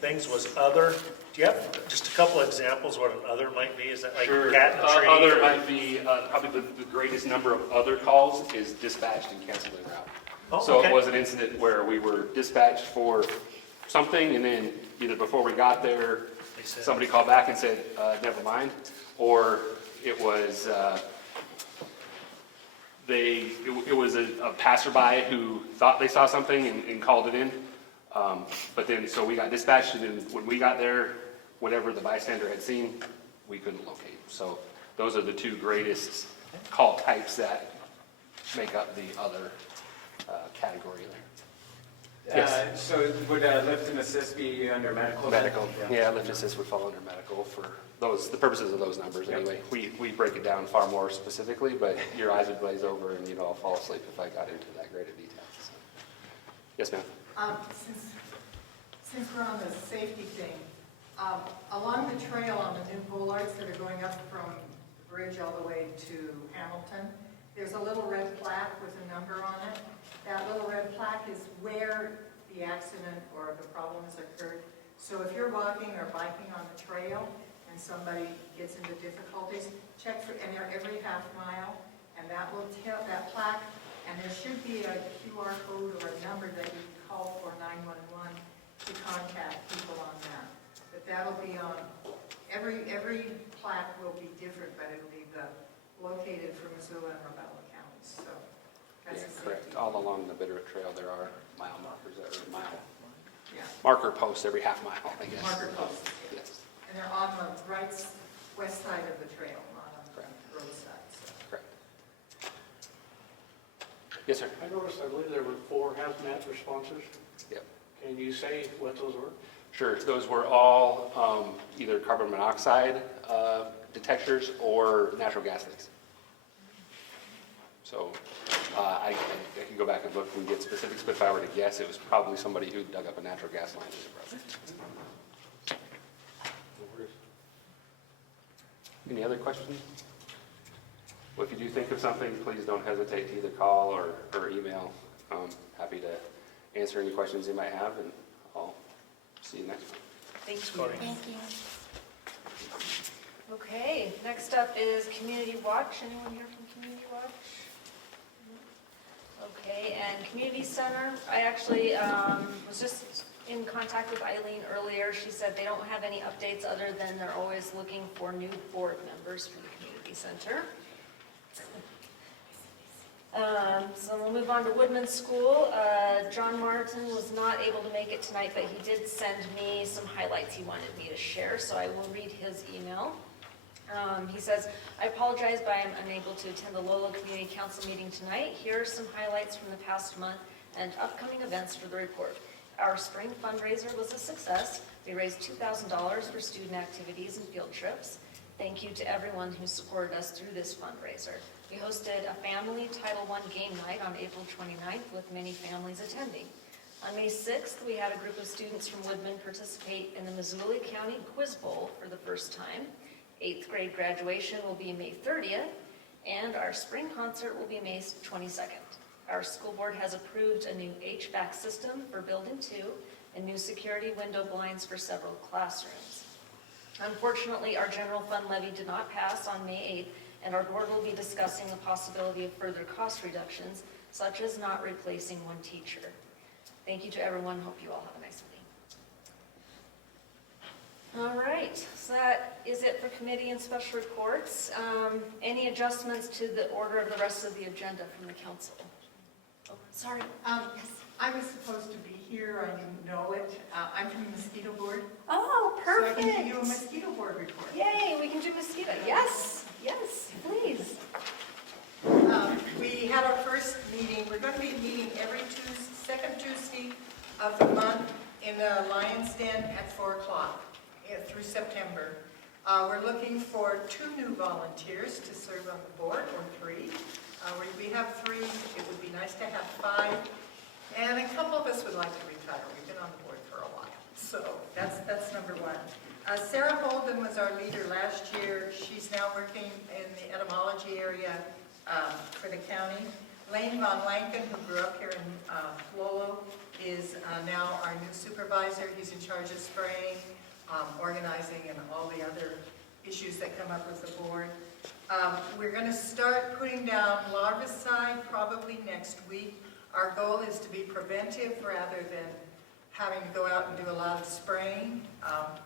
things was other. Do you have just a couple examples what an other might be? Is that like Sure. cat in a tree? Other might be, probably the greatest number of other calls is dispatched and canceled en route. Oh, So okay. it was an incident where we were dispatched for something, and then either before we got there, They said- somebody called back and said, never mind, or it was it was a passerby who thought they saw something and called it in. But then, so we got dispatched, and then when we got there, whatever the bystander had seen, we couldn't locate. So those are the two greatest call types that make up the other category there. Yes. So would lift and assist be under medical? Medical, yeah, lift assist would fall under medical for the purposes of those numbers anyway. We break it down far more specifically, but your eyes would glaze over and you'd all fall asleep if I got into that greater detail. So. Yes, ma'am. Since we're on the safety thing, along the trail on the new bollards that are going up from the bridge all the way to Hamilton, there's a little red plaque with a number on it. That little red plaque is where the accident or the problem has occurred. So if you're walking or biking on the trail and somebody gets into difficulties, check for, and they're every half mile, and that will tell that plaque, and there should be a QR code or a number that you can call for 911 to contact people on that. But that'll be on, every plaque will be different, but it'll be located for Missoula and Ravallo counties, so. Yeah, correct. All along the Bitterroot Trail, there are mile markers, that are mile Yeah. marker posts every half mile, I guess. Marker posts. Yes, And they're on the west side of the trail, not on the roadside. So. correct. Yes, sir. I noticed, I believe there were 4 hazmat responses. Yep. Can you say what those were? Sure. Those were all either carbon monoxide detectors or natural gas leaks. So I can go back and look and get specifics, but if I were to guess, it was probably somebody who dug up a natural gas line as a road. Any other questions? Well, if you do think of something, please don't hesitate to either call or email. Happy to answer any questions you might have, and I'll see you next time. Thank Scotty. you. Thank you. Okay, next up is Community Watch. Anyone here from Community Watch? Okay, and Community Center, I actually was just in contact with Eileen earlier. She said they don't have any updates other than they're always looking for new board members for the Community Center. So we'll move on to Woodman School. John Martin was not able to make it tonight, but he did send me some highlights he wanted me to share, so I will read his email. He says, "I apologize, but I am unable to attend the Lolo Community Council meeting tonight. Here are some highlights from the past month and upcoming events for the report. Our spring fundraiser was a success. We raised $2,000 for student activities and field trips. Thank you to everyone who supported us through this fundraiser. We hosted a family Title I game night on April 29th with many families attending. On May 6th, we had a group of students from Woodman participate in the Missoula County Quiz Bowl for the first time. 8th grade graduation will be May 30th, and our spring concert will be May 22nd. Our school board has approved a new HVAC system for Building 2 and new security window blinds for several classrooms. Unfortunately, our general fund levy did not pass on May 8th, and our board will be discussing the possibility of further cost reductions, such as not replacing one teacher. Thank you to everyone. Hope you all have a nice meeting." All right, so that is it for committee and special reports. Any adjustments to the order of the rest of the agenda from the council? Oh, sorry. I was supposed to be here, I didn't know it. I'm from the mosquito board. Oh, perfect. So I can give you a mosquito board report. Yay, we can do mosquito. Yes, yes, please. We had our first meeting, we're going to be meeting every second Tuesday of the month in the Lion's Den at 4 o'clock through September. We're looking for 2 new volunteers to serve on the board, or 3. We have 3, it would be nice to have 5. And a couple of us would like to retire. We've been on the board for a while. So that's number 1. Sarah Holden was our leader last year. She's now working in the etymology area for the county. Lane Von Lanken, who grew up here in Lolo, is now our new supervisor. He's in charge of spraying, organizing, and all the other issues that come up with the board. We're going to start putting down larvicide probably next week. Our goal is to be preventive rather than having to go out and do a lot of spraying.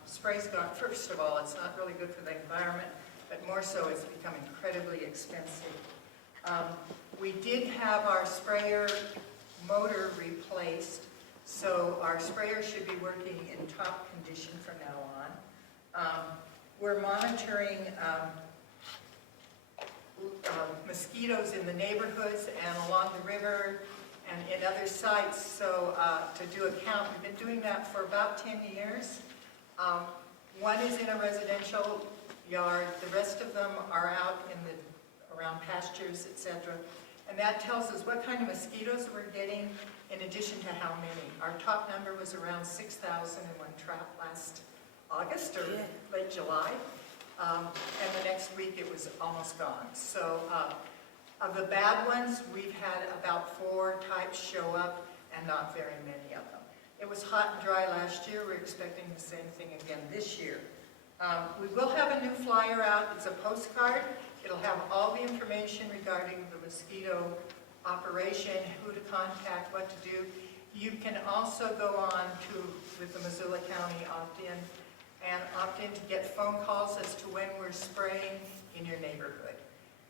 Spray's gone, first of all, it's not really good for the environment, but more so it's become incredibly expensive. We did have our sprayer motor replaced, so our sprayer should be working in top condition from now on. We're monitoring mosquitoes in the neighborhoods and along the river and in other sites, so to do a count. We've been doing that for about 10 years. One is in a residential yard, the rest of them are out around pastures, etc. And that tells us what kind of mosquitoes we're getting in addition to how many. Our top number was around 6,000 in one trap last August or late July. And the next week it was almost gone. So of the bad ones, we've had about 4 types show up and not very many of them. It was hot and dry last year. We're expecting the same thing again this year. We will have a new flyer out. It's a postcard. It'll have all the information regarding the mosquito operation, who to contact, what to do. You can also go on with the Missoula County opt-in and opt in to get phone calls as to when we're spraying in your neighborhood.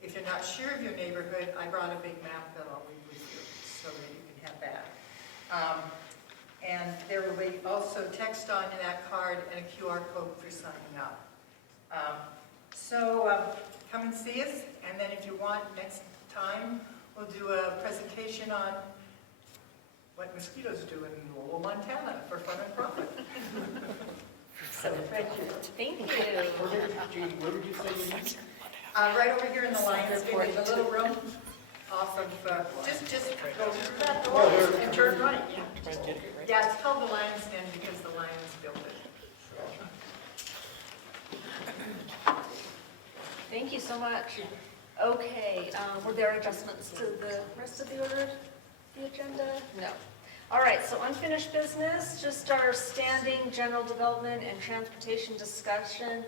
If you're not sure of your neighborhood, I brought a big map that I'll leave with you so that you can have that. And there will be also text on that card and a QR code for signing up. Come and see us, and then if you want, next time we'll do a presentation on what mosquitoes do in Lowell, Montana for fun and profit. Thank you. Thank you. Where did you say you met? Right over here in the Lions Den, in the little room off of, just go through that door and turn right. Yeah, it's called the Lions Den because the Lions built it. Thank you so much. Okay, were there adjustments to the rest of the order of the agenda? No. All right, so unfinished business, just our standing general development and transportation discussion.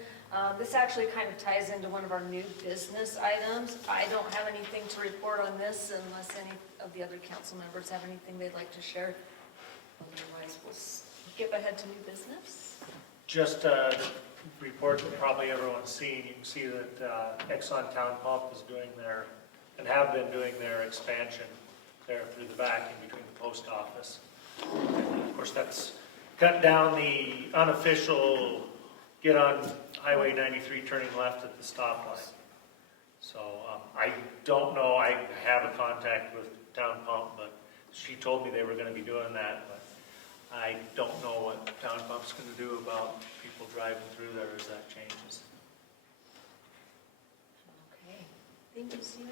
This actually kind of ties into one of our new business items. I don't have anything to report on this unless any of the other council members have anything they'd like to share. Otherwise, we'll skip ahead to new business. Just a report that probably everyone's seen. You can see that Exxon Town Pump is doing their, and have been doing their expansion there through the back in between the post office. And of course, that's cut down the unofficial get on Highway 93 turning left at the stoplight. So I don't know, I have a contact with Town Pump, but she told me they were going to be doing that, but I don't know what Town Pump's going to do about people driving through there as that changes. Okay, thank you, Stephen.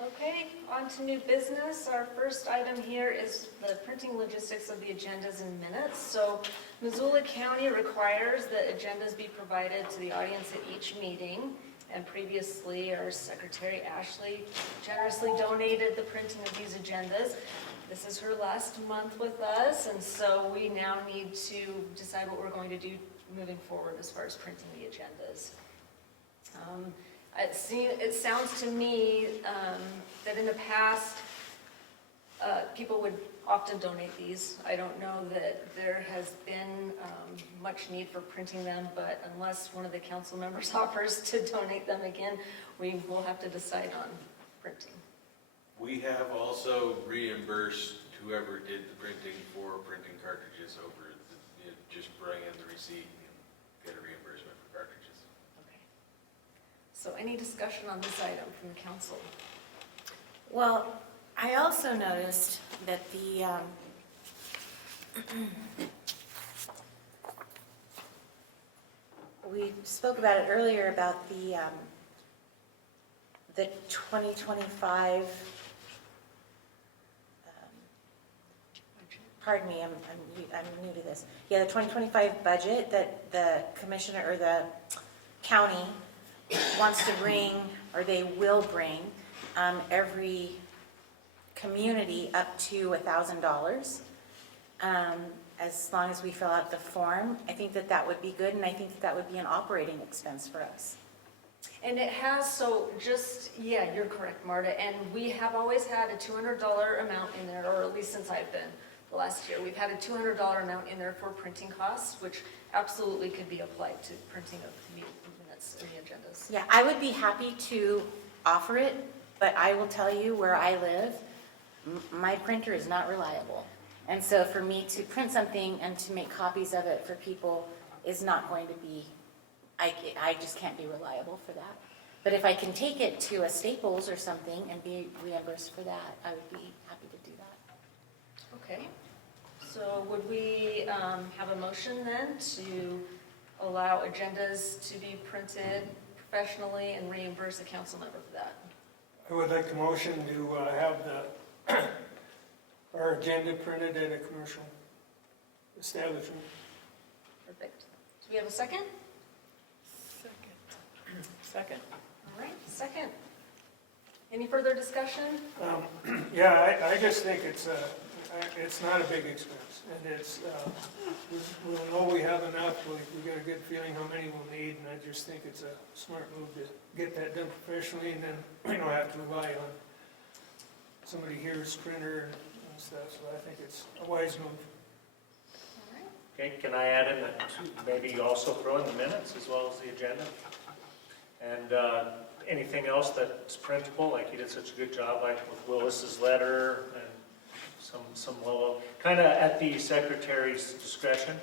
Okay, on to new business. Our first item here is the printing logistics of the agendas and minutes. So Missoula County requires that agendas be provided to the audience at each meeting. And previously, our Secretary Ashley generously donated the printing of these agendas. This is her last month with us, and so we now need to decide what we're going to do moving forward as far as printing the agendas. It sounds to me that in the past, people would often donate these. I don't know that there has been much need for printing them, but unless one of the council members offers to donate them again, we will have to decide on printing. We have also reimbursed whoever did the printing for printing cartridges over, just bring in the receipt and get a reimbursement for cartridges. Okay. So any discussion on this item from the council? Well, I also noticed that the, we spoke about it earlier about the 2025, pardon me, I'm new to this. Yeah, the 2025 budget that the commissioner or the county wants to bring, or they will bring, every community up to $1,000, as long as we fill out the form. I think that that would be good, and I think that that would be an operating expense for us. And it has, so just, yeah, you're correct, Marta, and we have always had a $200 amount in there, or at least since I've been the last year. We've had a $200 amount in there for printing costs, which absolutely could be applied to printing of the minutes and the agendas. Yeah, I would be happy to offer it, but I will tell you where I live, my printer is not reliable. And so for me to print something and to make copies of it for people is not going to be, I just can't be reliable for that. But if I can take it to a Staples or something and be reimbursed for that, I would be happy to do that. Okay, so would we have a motion then to allow agendas to be printed professionally and reimburse a council member for that? I would like the motion to have our agenda printed at a commercial establishment. Perfect. Do we have a second? Second. All right, second. Any further discussion? Yeah, I just think it's not a big expense, and it's, we'll know we have enough, we got a good feeling how many we'll need, and I just think it's a smart move to get that done professionally, and then we don't have to rely on somebody here's printer and stuff, so I think it's a wise move. All right. Okay, can I add in that maybe also throw in the minutes as well as the agenda? And anything else that's printable, like you did such a good job, like with Willis's letter and some Lolo, kind of at the secretary's discretion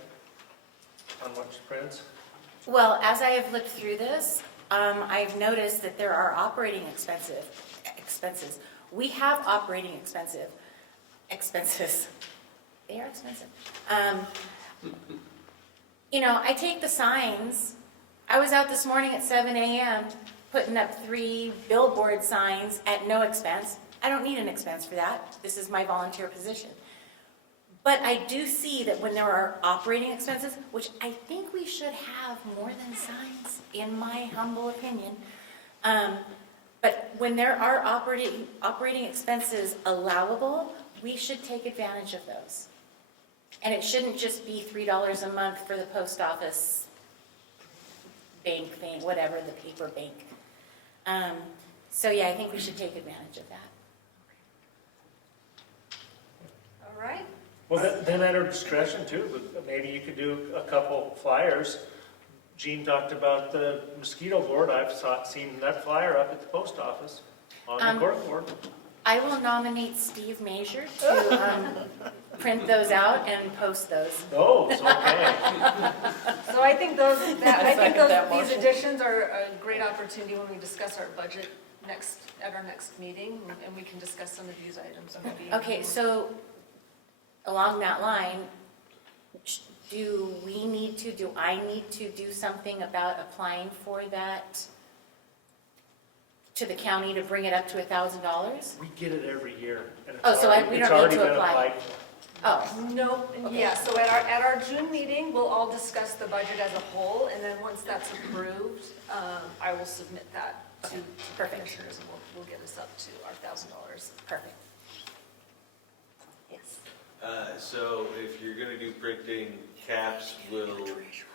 on what she prints? Well, as I have looked through this, I've noticed that there are operating expenses. We have operating expenses. They are expensive. You know, I take the signs. I was out this morning at 7 a.m. putting up 3 billboard signs at no expense. I don't need an expense for that. This is my volunteer position. But I do see that when there are operating expenses, which I think we should have more than signs, in my humble opinion, but when there are operating expenses allowable, we should take advantage of those. And it shouldn't just be $3 a month for the post office bank thing, whatever, the paper bank. So yeah, I think we should take advantage of that. All right. Well, then at her discretion too, but maybe you could do a couple flyers. Jean talked about the mosquito board. I've seen that flyer up at the post office on the cork board. I will nominate Steve Major to print those out and post those. Oh, it's okay. So I think I second that these motion. additions are a great opportunity when we discuss our budget at our next meeting, and we can discuss some of these items maybe. Okay, so along that line, do I need to do something about applying for that to the county to bring it up to $1,000? We get it every year. And Oh, so we don't it's need to already been apply. applied for. Oh, No, Okay. yeah, so at our June meeting, we'll all discuss the budget as a whole, and then once that's approved, I will submit that to perfect, commissioners, and we'll get us up to our $1,000. perfect. Yes. So if you're gonna do printing, CAPS will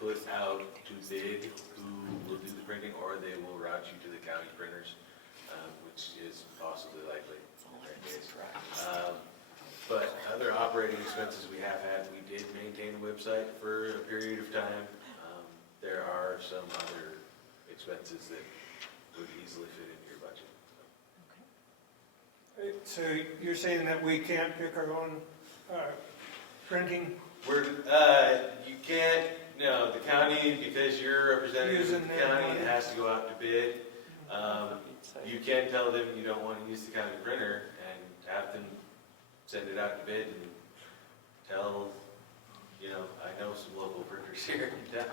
put out to bid who will do the printing, or they will route you to the county printers, which is possibly likely. But other operating expenses we have had, we did maintain a website for a period of time. There are some other expenses that would easily fit into your budget. So you're saying that we can't pick our own printing? You can't, no, the county, because you're a representative of Using the their county, money. it has to go out to bid. You can tell them you don't want to use the county printer and have them send it out to bid and tell, I know some local printers here in town.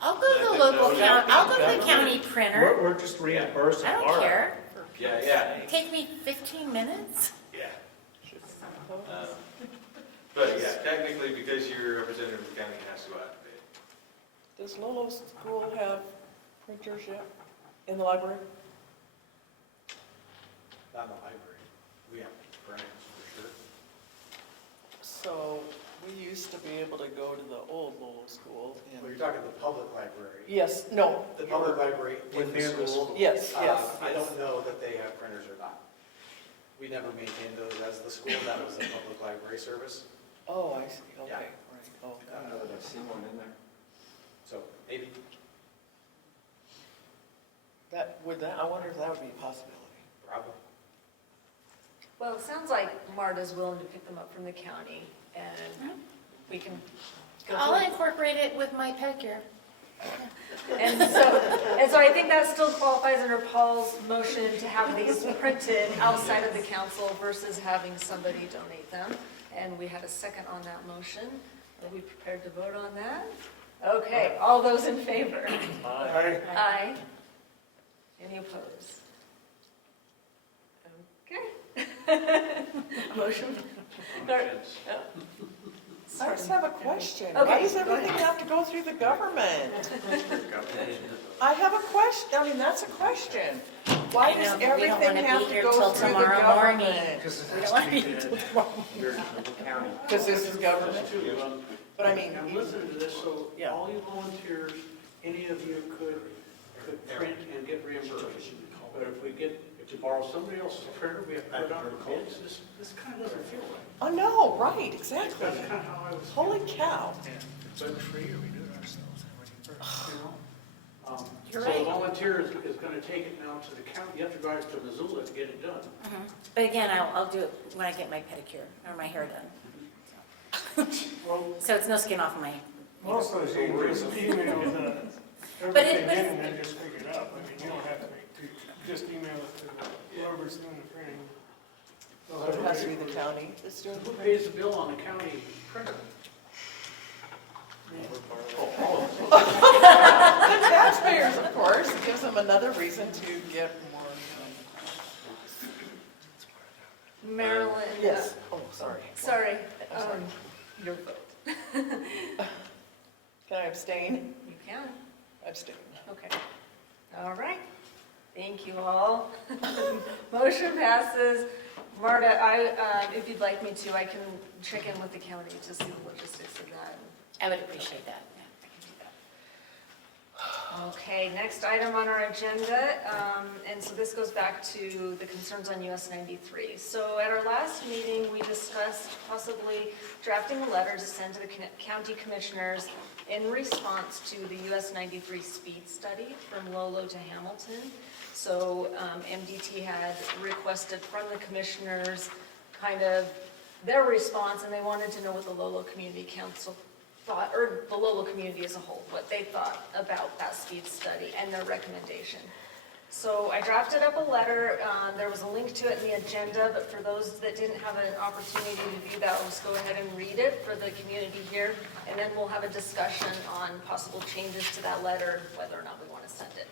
I'll go to the county printer. We're just reimbursing I our. don't care. Yeah, Take me 15 minutes. yeah. But yeah, technically, because you're a representative of the county, it has to go out to bid. Does Lolo School have printers yet in the library? Not in the library. We have grants for sure. So we used to be able to go to the old Lolo School Well, and. you're talking the public library. Yes, no. The public library in the Within the school. school. Yes, yes. I don't know that they have printers or not. We never maintained those as the school. That was a public library service. Oh, I see, okay, Yeah. right, oh, I don't know that I've seen one in there. So maybe. I wonder if that would be a possibility. Probably. Well, it sounds like Marta's willing to pick them up from the county, and we can go I'll through. incorporate it with my pedicure. And so I think that still qualifies under Paul's motion to have these printed outside of the council versus having somebody donate them. And we had a second on that motion. Are we prepared to vote on that? Okay, all those in favor? Aye. Aye. Any opposed? Okay. Motion. I just have a question. Okay, Why does go everything ahead. have to go through the government? I have a question, that's a question. Why I know, does but we don't everything wanna have be to here go till through the tomorrow morning. government? Because it We has don't to be want good. You're in the county. Because this is government? But I mean, I'm listening to this, so Yeah. all you volunteers, any of you could print and get reimbursed. But if you borrow somebody else's printer, we have to put it on bids. This kind of doesn't feel right. oh no, right, exactly. That's kind of how I was. Holy cow. But it's free, or we do it ourselves, and we reimburse, you know? You're So right. the volunteer is gonna take it now to the county, you have to drive to Missoula to get it done. But again, I'll do it when I get my pedicure or my hair done. So it's no skin off my. Most of those you just email But it- everything but in it- and then just pick it up. I mean, you don't have to just email it to whoever's doing the printing. So it has to be the county that's doing Who it? pays the bill on the county printer? The taxpayers, of course. It gives them another reason to get more. Marilyn. Yes, oh, sorry. Sorry, I'm sorry. your vote. Can I abstain? You can. Abstain. Okay. All right. Thank you all. Motion passes. Marta, if you'd like me to, I can check in with the county to see the logistics of that. I would appreciate that. Yeah, I can do that. Okay, next item on our agenda, and so this goes back to the concerns on US 93. So at our last meeting, we discussed possibly drafting a letter to send to the county commissioners in response to the US 93 speed study from Lolo to Hamilton. So MDT had requested from the commissioners kind of their response, and they wanted to know what the Lolo Community Council thought, or the Lolo community as a whole, what they thought about that speed study and their recommendation. So I drafted up a letter. There was a link to it in the agenda, but for those that didn't have an opportunity to view that, I'll just go ahead and read it for the community here, and then we'll have a discussion on possible changes to that letter, whether or not we want to send it.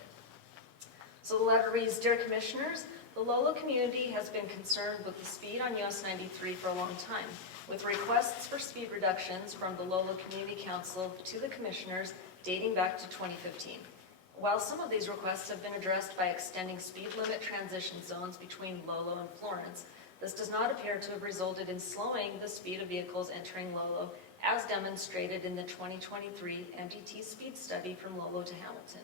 So the letter reads, Dear Commissioners, the Lolo community has been concerned with the speed on US 93 for a long time, with requests for speed reductions from the Lolo Community Council to the Commissioners dating back to 2015. While some of these requests have been addressed by extending speed limit transition zones between Lolo and Florence, this does not appear to have resulted in slowing the speed of vehicles entering Lolo, as demonstrated in the 2023 MDT speed study from Lolo to Hamilton.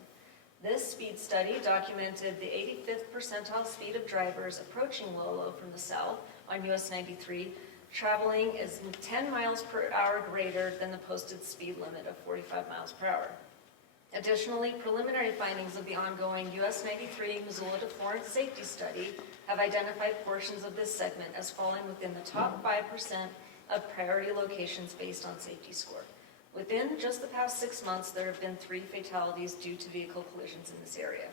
This speed study documented the 85th percentile speed of drivers approaching Lolo from the south on US 93, traveling is 10 miles per hour greater than the posted speed limit of 45 miles per hour. Additionally, preliminary findings of the ongoing US 93 Missoula to Florence safety study have identified portions of this segment as falling within the top 5% of priority locations based on safety score. Within just the past 6 months, there have been 3 fatalities due to vehicle collisions in this area.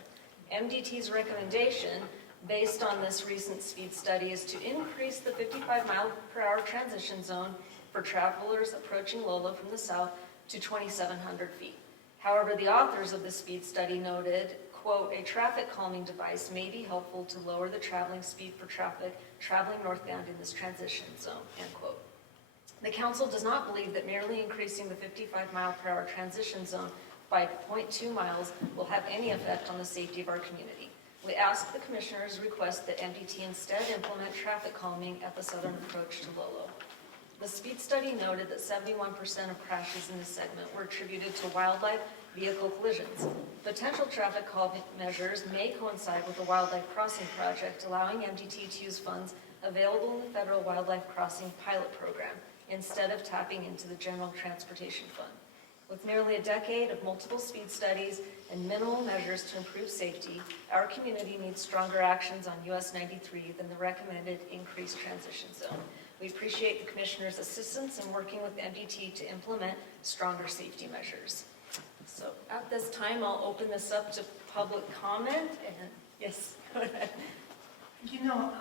MDT's recommendation, based on this recent speed study, is to increase the 55 mile per hour transition zone for travelers approaching Lolo from the south to 2,700 feet. However, the authors of the speed study noted, quote, a traffic calming device may be helpful to lower the traveling speed for traffic traveling northbound in this transition zone, end quote. The council does not believe that merely increasing the 55 mile per hour transition zone by 0.2 miles will have any effect on the safety of our community. We ask the commissioners request that MDT instead implement traffic calming at the southern approach to Lolo. The speed study noted that 71% of crashes in this segment were attributed to wildlife vehicle collisions. Potential traffic calming measures may coincide with the wildlife crossing project, allowing MDT to use funds available in the Federal Wildlife Crossing Pilot Program instead of tapping into the General Transportation Fund. With nearly a decade of multiple speed studies and minimal measures to improve safety, our community needs stronger actions on US 93 than the recommended increased transition zone. We appreciate the Commissioner's assistance in working with MDT to implement stronger safety measures. So at this time, I'll open this up to public comment, and yes, go ahead. You know,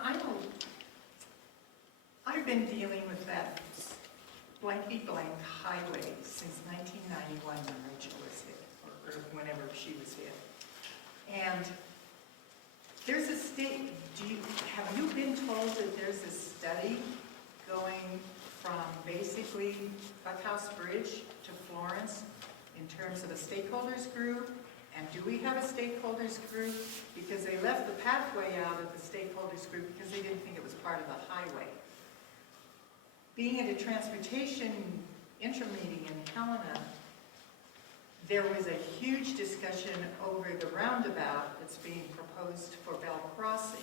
I've been dealing with that blankety blank highway since 1991 when Rachel was hit, or whenever she was hit. And there's a state, have you been told that there's a study going from basically Buckhouse Bridge to Florence in terms of a stakeholders group? And do we have a stakeholders group? Because they left the pathway out of the stakeholders group because they didn't think it was part of the highway. Being at a transportation intermeeting in Helena, there was a huge discussion over the roundabout that's being proposed for Bell Crossing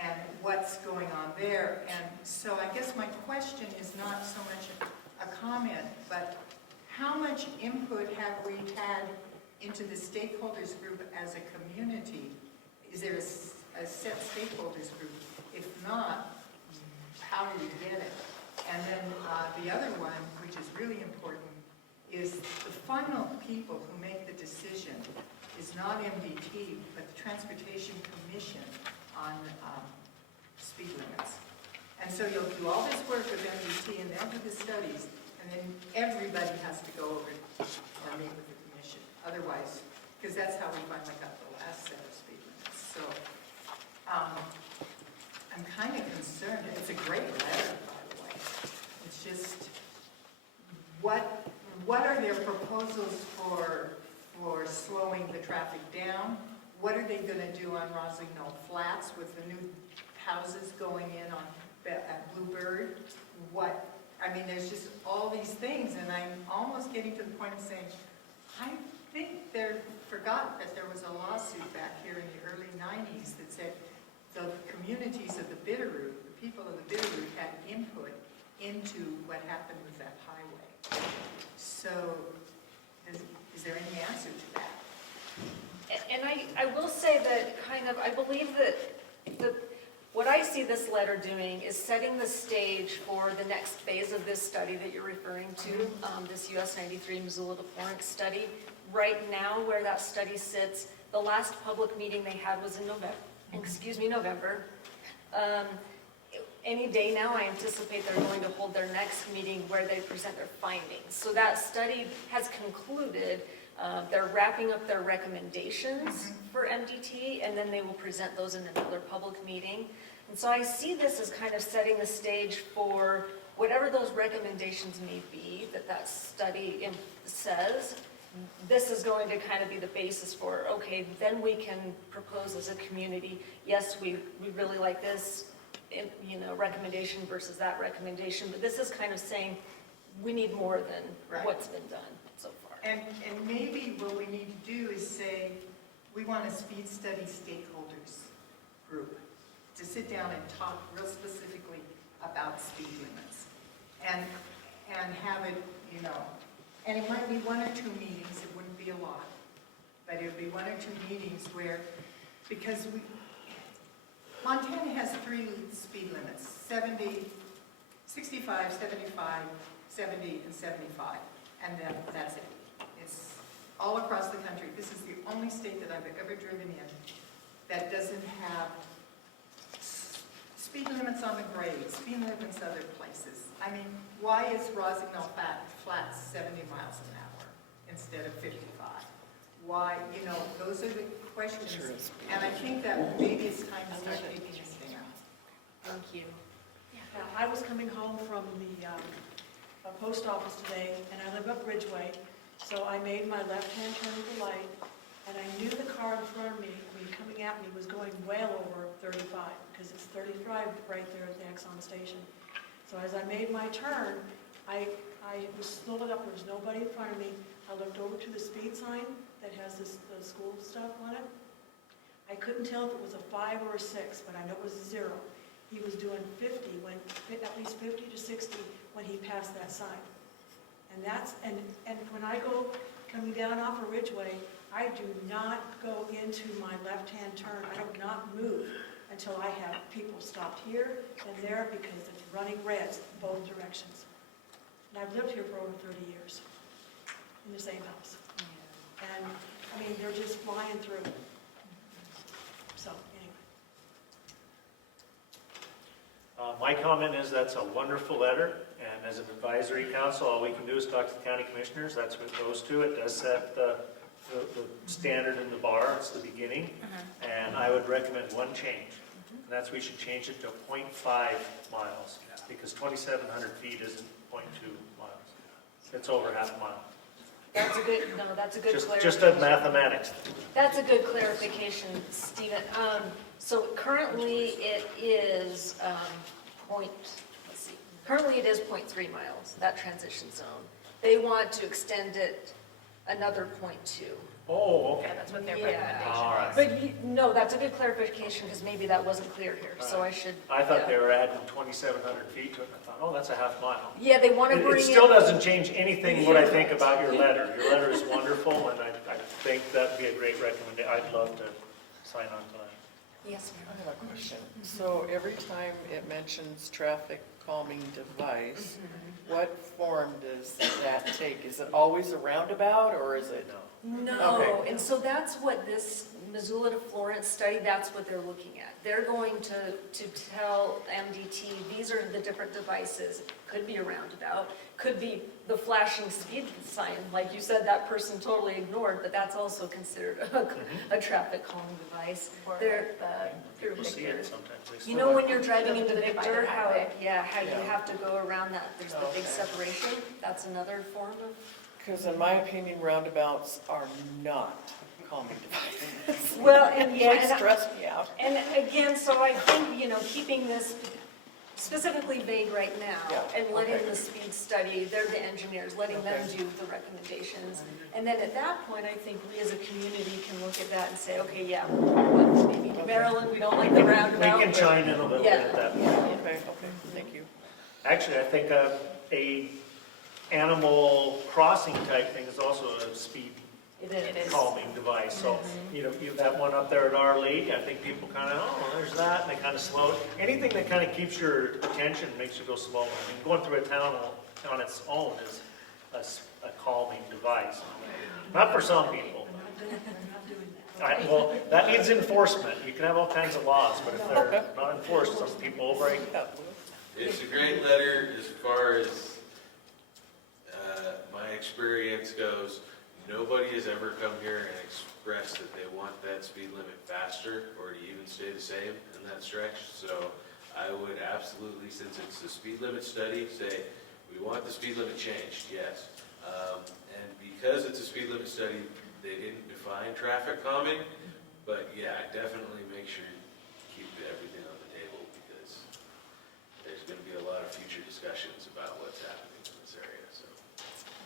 and what's going on there. And so I guess my question is not so much a comment, but how much input have we had into the stakeholders group as a community? Is there a set stakeholders group? If not, how do we get it? And then the other one, which is really important, is the final people who make the decision is not MDT, but the Transportation Commission on speed limits. And so you'll do all this work with MDT and they'll do the studies, and then everybody has to go over or meet with the commission. Otherwise, because that's how we finally got the last set of speed limits. So I'm kind of concerned. It's a great letter, by the way. It's just, what are their proposals for slowing the traffic down? What are they going to do on Roslyn Knoll Flats with the new houses going in on at Bluebird? I mean, there's just all these things, and I'm almost getting to the point of saying, I think they forgot that there was a lawsuit back here in the early 90s that said the communities of the Bitterroot, the people of the Bitterroot had input into what happened with that highway. So, is there any answer to that? And I will say that I believe that what I see this letter doing is setting the stage for the next phase of this study that you're referring to, this US 93 Missoula to Florence study. Right now, where that study sits, the last public meeting they had was in November. Any day now, I anticipate they're going to hold their next meeting where they present their findings. So that study has concluded. They're wrapping up their recommendations for MDT, and then they will present those in another public meeting. And so I see this as kind of setting the stage for whatever those recommendations may be that study says. This is going to kind of be the basis for, okay, then we can propose as a community, yes, we really like this, recommendation versus that recommendation, but this is kind of saying we need more than what's been done so far. And maybe what we need to do is say, we want a speed study stakeholders group to sit down and talk real specifically about speed limits. And have it, and it might be 1 or 2 meetings, it wouldn't be a lot, but it would be 1 or 2 meetings where, because Montana has 3 speed limits, 70, 65, 75, 70, and 75, and then that's it. It's all across the country. This is the only state that I've ever driven in that doesn't have speed limits on the grade, speed limits other places. I mean, why is Rosignol flat 70 miles an hour instead of 55? Why, those are the questions. And I think that maybe it's time to start taking this thing out. Thank you. Now, I was coming home from the post office today, and I live up Ridgeway, so I made my left-hand turn at the light, and I knew the car in front of me, coming at me, was going well over 35, because it's 35 right there at the Exxon station. So as I made my turn, I was slowed up, there was nobody in front of me. I looked over to the speed sign that has the school stuff on it. I couldn't tell if it was a 5 or a 6, but I know it was a 0. He was doing 50, at least 50 to 60 when he passed that sign. And when I go coming down off of Ridgeway, I do not go into my left-hand turn. I do not move until I have people stopped here and there because it's running reds both directions. And I've lived here for over 30 years in the same house. And they're just flying through. So anyway. My comment is that's a wonderful letter, and as an advisory council, all we can do is talk to the county commissioners. That's what it goes to. It does set the standard in the bar. It's the beginning, and I would recommend one change, and that's we should change it to 0.5 miles, because 2,700 feet isn't 0.2 miles. It's over half a mile. That's a good clarification. Just a mathematics. That's a good clarification, Stephen. So currently it is currently it is 0.3 miles, that transition zone. They want to extend it another 0.2. Oh, okay. That's what their recommendation recommendation All right. But no, that's a good clarification, because maybe that wasn't clear here, so I should. I thought they were adding 2,700 feet to it. I thought, oh, that's a half mile. Yeah, they want to It bring still doesn't change anything what I think about your letter. Your letter is wonderful, and I think that'd be a great recommendation. I'd love to sign on to that. Yes, I have a question. So every time it mentions traffic calming device, what form does that take? Is it always a roundabout, or is it? No, Okay. and so that's what this Missoula to Florence study, that's what they're looking at. They're going to tell MDT, these are the different devices. Could be a roundabout, could be the flashing speed sign, like you said, that person totally ignored, but that's also considered a traffic calming device. They're through People see Victor. it sometimes. You know when you're driving into The Victor, divided how, highway. you have to go around that, there's the big separation, that's another form of. Because in my opinion, roundabouts are not calming devices. Well, and yeah, They stress me out. And again, so I think, keeping this specifically vague right now, Yeah, and letting okay. the speed study, they're the engineers, letting them do the recommendations. And then at that point, I think we as a community can look at that and say, okay, yeah, maybe Maryland, we don't like the roundabout. We can chime in a little bit at that point. Okay, thank you. Actually, I think a animal crossing type thing is also a speed It is. calming device. So, you know, you have that one up there at our league, I think people kind of, oh, there's that, and they kind of slow. Anything that kind of keeps your attention makes you go slower. I mean, going through a town on its own is a calming device. Not for some people. Well, that needs enforcement. You can have all kinds of laws, but if they're not enforced, some people will break them. It's a great letter as far as my experience goes. Nobody has ever come here and expressed that they want that speed limit faster or to even stay the same in that stretch. So I would absolutely, since it's a speed limit study, say we want the speed limit changed, yes. And because it's a speed limit study, they didn't define traffic calming, but yeah, definitely make sure you keep everything on the table because there's going to be a lot of future discussions about what's happening in this area, so.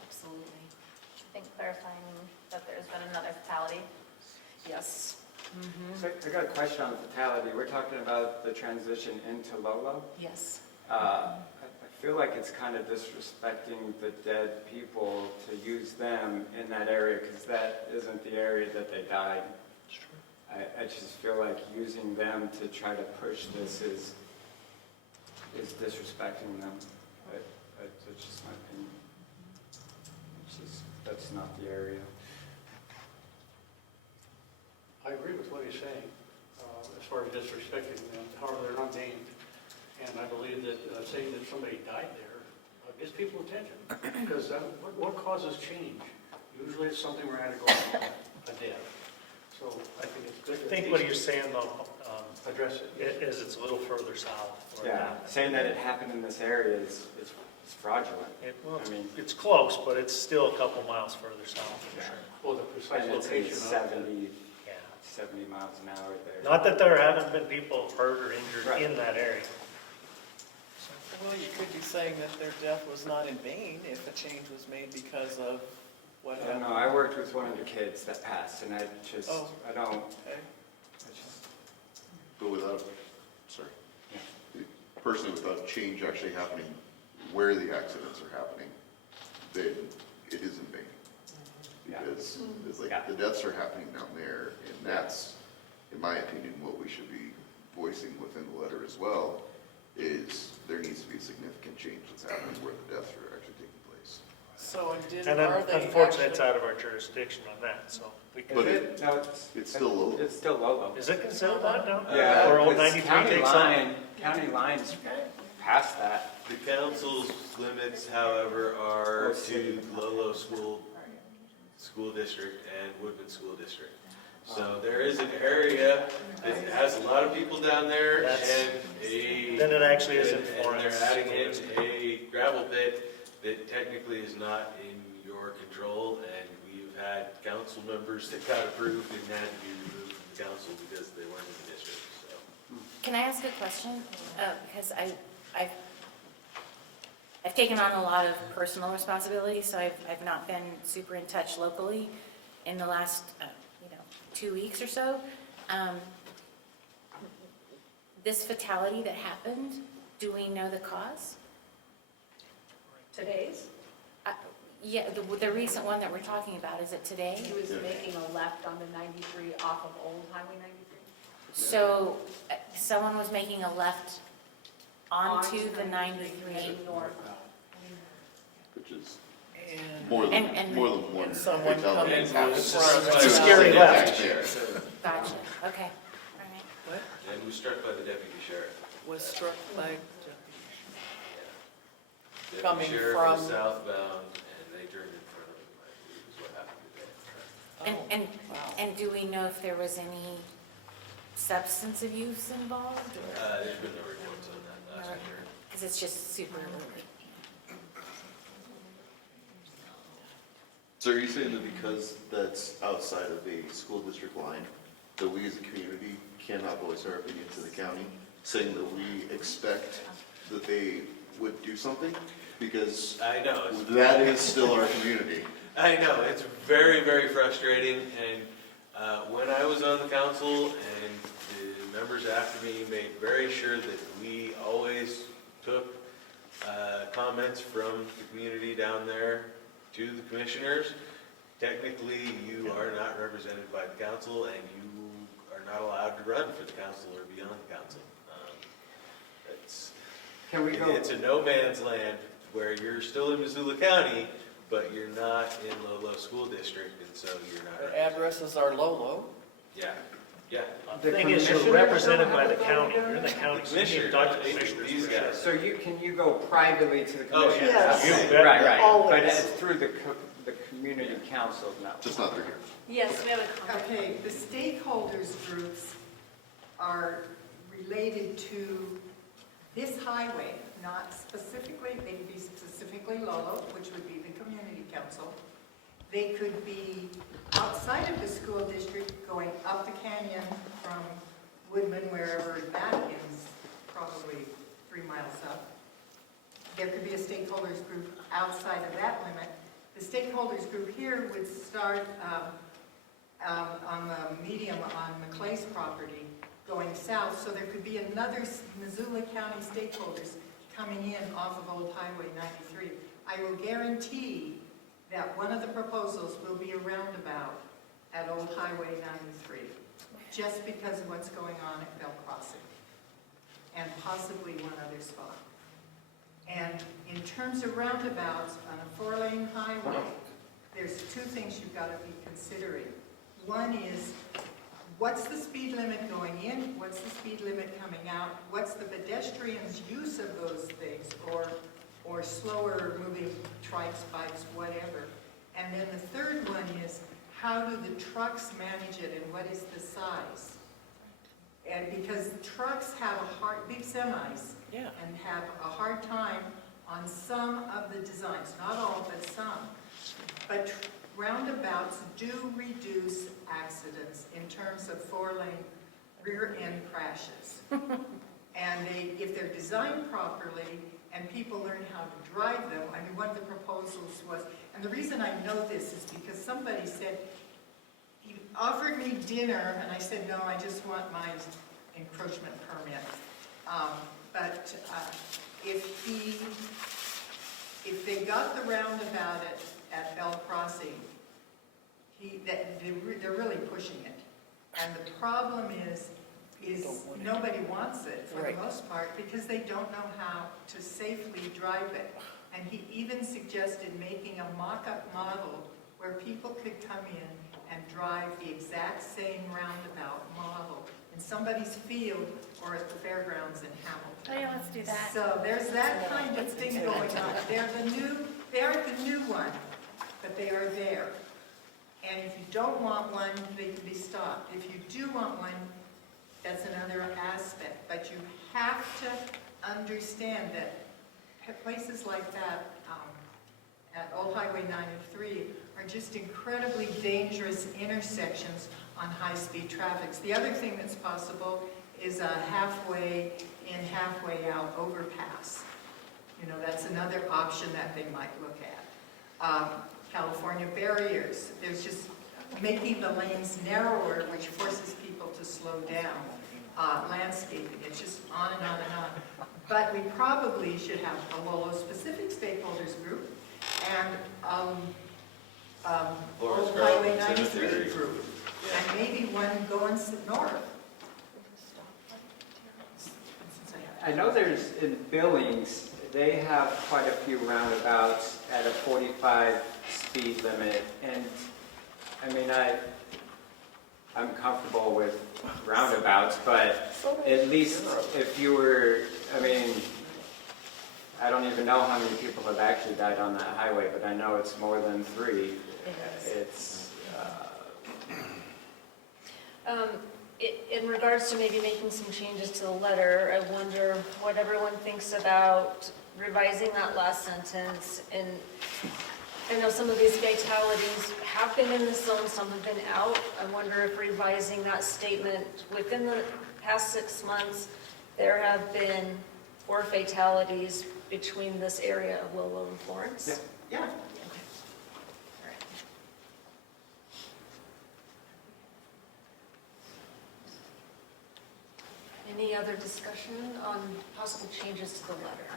Absolutely. I think clarifying that there's been another fatality. Yes. So I got a question on fatality. We're talking about the transition into Lolo. Yes. I feel like it's kind of disrespecting the dead people to use them in that area because that isn't the area that they died. I just feel like using them to try to push this is disrespecting them. That's just my opinion. That's not the area. I agree with what he's saying, as far as disrespecting them, however, they're not named. And I believe that saying that somebody died there gets people attention, because what causes change? Usually it's something radical, a death. So I think it's good. I think what you're saying though, Address it. is it's a little further south. where it Yeah, happened. saying that it happened in this area is fraudulent. Well, I mean, it's close, but it's still a couple miles further south for Yeah. sure. Well, the precise And it's in location of it. 70, Yeah. 70 miles an hour there. Not that there haven't been people hurt or injured Right. in that area. Well, you could be saying that their death was not in vain if a change was made because of what I don't happened. know, I worked with one of the kids that passed, and I just, Oh. I don't, Okay. I just, But without, sorry, personally, without change actually happening where the accidents are happening, then it is in vain. Yeah. Because it's like, Yeah. the deaths are happening down there, and that's, in my opinion, what we should be voicing within the letter as well, is there needs to be significant change that's happening where the deaths are actually taking place. So And are they unfortunately, it's actually- out of our jurisdiction on that, so we can. But no, it's still Lolo. It's still Lolo. Is it considered that now? Yeah, Or old because 93 county takes on? county lines past that. The council's limits, however, are to Lolo School District and Woodman School District. So there is an area that has a lot of people down there That's- and Then it actually is in and Florence. they're adding in a gravel pit that technically is not in your control, and we've had council members that got approved and had to be removed from the council because they weren't in the district, so. Can I ask a question? Because I've taken on a lot of personal responsibility, so I've not been super in touch locally in the last, 2 weeks or so. This fatality that happened, do we know the cause? Today's, Yeah, the recent one that we're talking about, is it today? he was making a left onto 93 off of Old Highway 93. So someone was making a left onto the 93. Heading north. Which is And more than, And- more than one someone fatality coming that's from happened. front. It's a scary left. Gotcha, okay, all right. What? And was struck by the deputy sheriff. Was struck by, Deputy Coming sheriff was from- southbound, and they turned in front of him, I believe is what happened today. And do we know if there was any substance abuse involved? There's been no reports on that, that's for sure. Because it's just super, So are you saying that because that's outside of a school district line, that we as a community cannot voice our opinion to the county, saying that we expect that they would do something? Because I know, that is still our community. I know, it's very, very frustrating, and when I was on the council, and the members after me made very sure that we always took comments from the community down there to the commissioners. technically you are not represented by the council and you are not allowed to run for the council or beyond the council. Can we go? It's a no man's land where you're still in Missoula County, but you're not in Lolo School District, and so you're not. The addresses are Lolo. Yeah, yeah. The thing is, you're represented by the county, you're in the county. The so you commissioner, need to talk to the commissioners these for sure. guys. So can you go privately to the Oh, commission? yes. You bet. Right. Always. But it's through the community council, no. Just not through here. Yes, we have a comment. Okay, the stakeholders groups are related to this highway, not specifically, they could be specifically Lolo, which would be the community council. They could be outside of the school district, going up the canyon from Woodman, wherever that is, probably 3 miles up. There could be a stakeholders group outside of that limit. The stakeholders group here would start on the medium on McClay's property going south, so there could be another Missoula County stakeholders coming in off of Old Highway 93. I will guarantee that one of the proposals will be a roundabout at Old Highway 93, just because of what's going on at Bell Crossing, and possibly one other spot. And in terms of roundabouts on a 4-lane highway, there's 2 things you've got to be considering. One is, what's the speed limit going in? What's the speed limit coming out? What's the pedestrian's use of those things, or slower moving trikes, bikes, whatever? And then the third one is, how do the trucks manage it, and what is the size? And because trucks have big semis, Yeah. and have a hard time on some of the designs, not all, but some. But roundabouts do reduce accidents in terms of 4-lane rear end crashes. And if they're designed properly and people learn how to drive them, I mean, one of the proposals was, and the reason I know this is because somebody said, he offered me dinner, and I said, no, I just want my encroachment permit. But if they got the roundabout at Bell Crossing, they're really pushing it. And the problem is nobody wants it for the most part because they don't know how to safely drive it. And he even suggested making a mock-up model where people could come in and drive the exact same roundabout model in somebody's field or at the fairgrounds in Hamilton. Oh yeah, let's do that. So there's that kind of thing going on. They aren't the new one, but they are there. And if you don't want one, they can be stopped. If you do want one, that's another aspect. But you have to understand that places like that at Old Highway 93 are just incredibly dangerous intersections on high-speed traffic. The other thing that's possible is a halfway in, halfway out overpass. You know, that's another option that they might look at. California barriers, there's just making the lanes narrower, which forces people to slow down. Landscaping, it's just on and on and on. But we probably should have a Lolo-specific stakeholders group and Old Highway 93 group, and maybe one going north. I know there's, in Billings, they have quite a few roundabouts at a 45 speed limit, and I mean, I'm comfortable with roundabouts, but at least if you were, I mean, I don't even know how many people have actually died on that highway, but I know it's more than 3. It's, In regards to maybe making some changes to the letter, I wonder what everyone thinks about revising that last sentence. And I know some of these fatalities have been in the zone, some have been out. I wonder if revising that statement, within the past 6 months, there have been 4 fatalities between this area of Lolo and Florence. Yeah. Any other discussion on possible changes to the letter?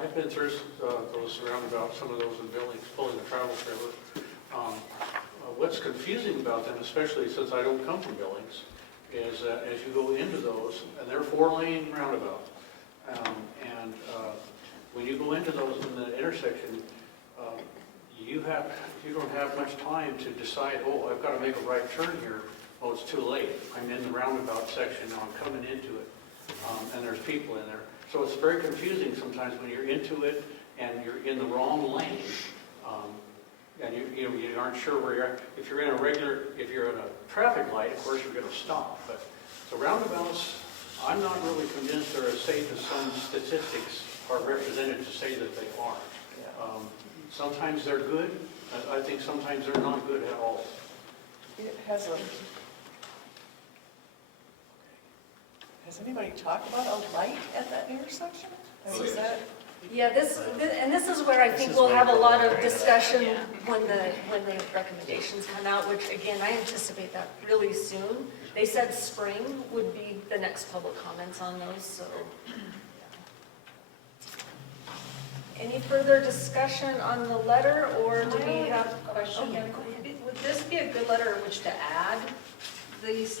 I've been through those roundabouts, some of those in Billings, pulling the travel trailer. What's confusing about them, especially since I don't come from Billings, is that as you go into those, and they're 4-lane roundabout, and when you go into those in the intersection, you don't have much time to decide, oh, I've got to make a right turn here. Oh, it's too late. I'm in the roundabout section, I'm coming into it, and there's people in there. So it's very confusing sometimes when you're into it and you're in the wrong lane, and you aren't sure where you're at. If you're in a traffic light, of course, you're going to stop. But the roundabouts, I'm not really convinced they're as safe as some statistics are represented to say that they are. Sometimes they're good. I think sometimes they're not good at all. Has anybody talked about a light at that intersection? Is that? Yeah, this is where I think we'll have a lot of discussion when the recommendations come out, which again, I anticipate that really soon. They said spring would be the next public comments on those, so. Any further discussion on the letter, or do we have a question? Would this be a good letter in which to add the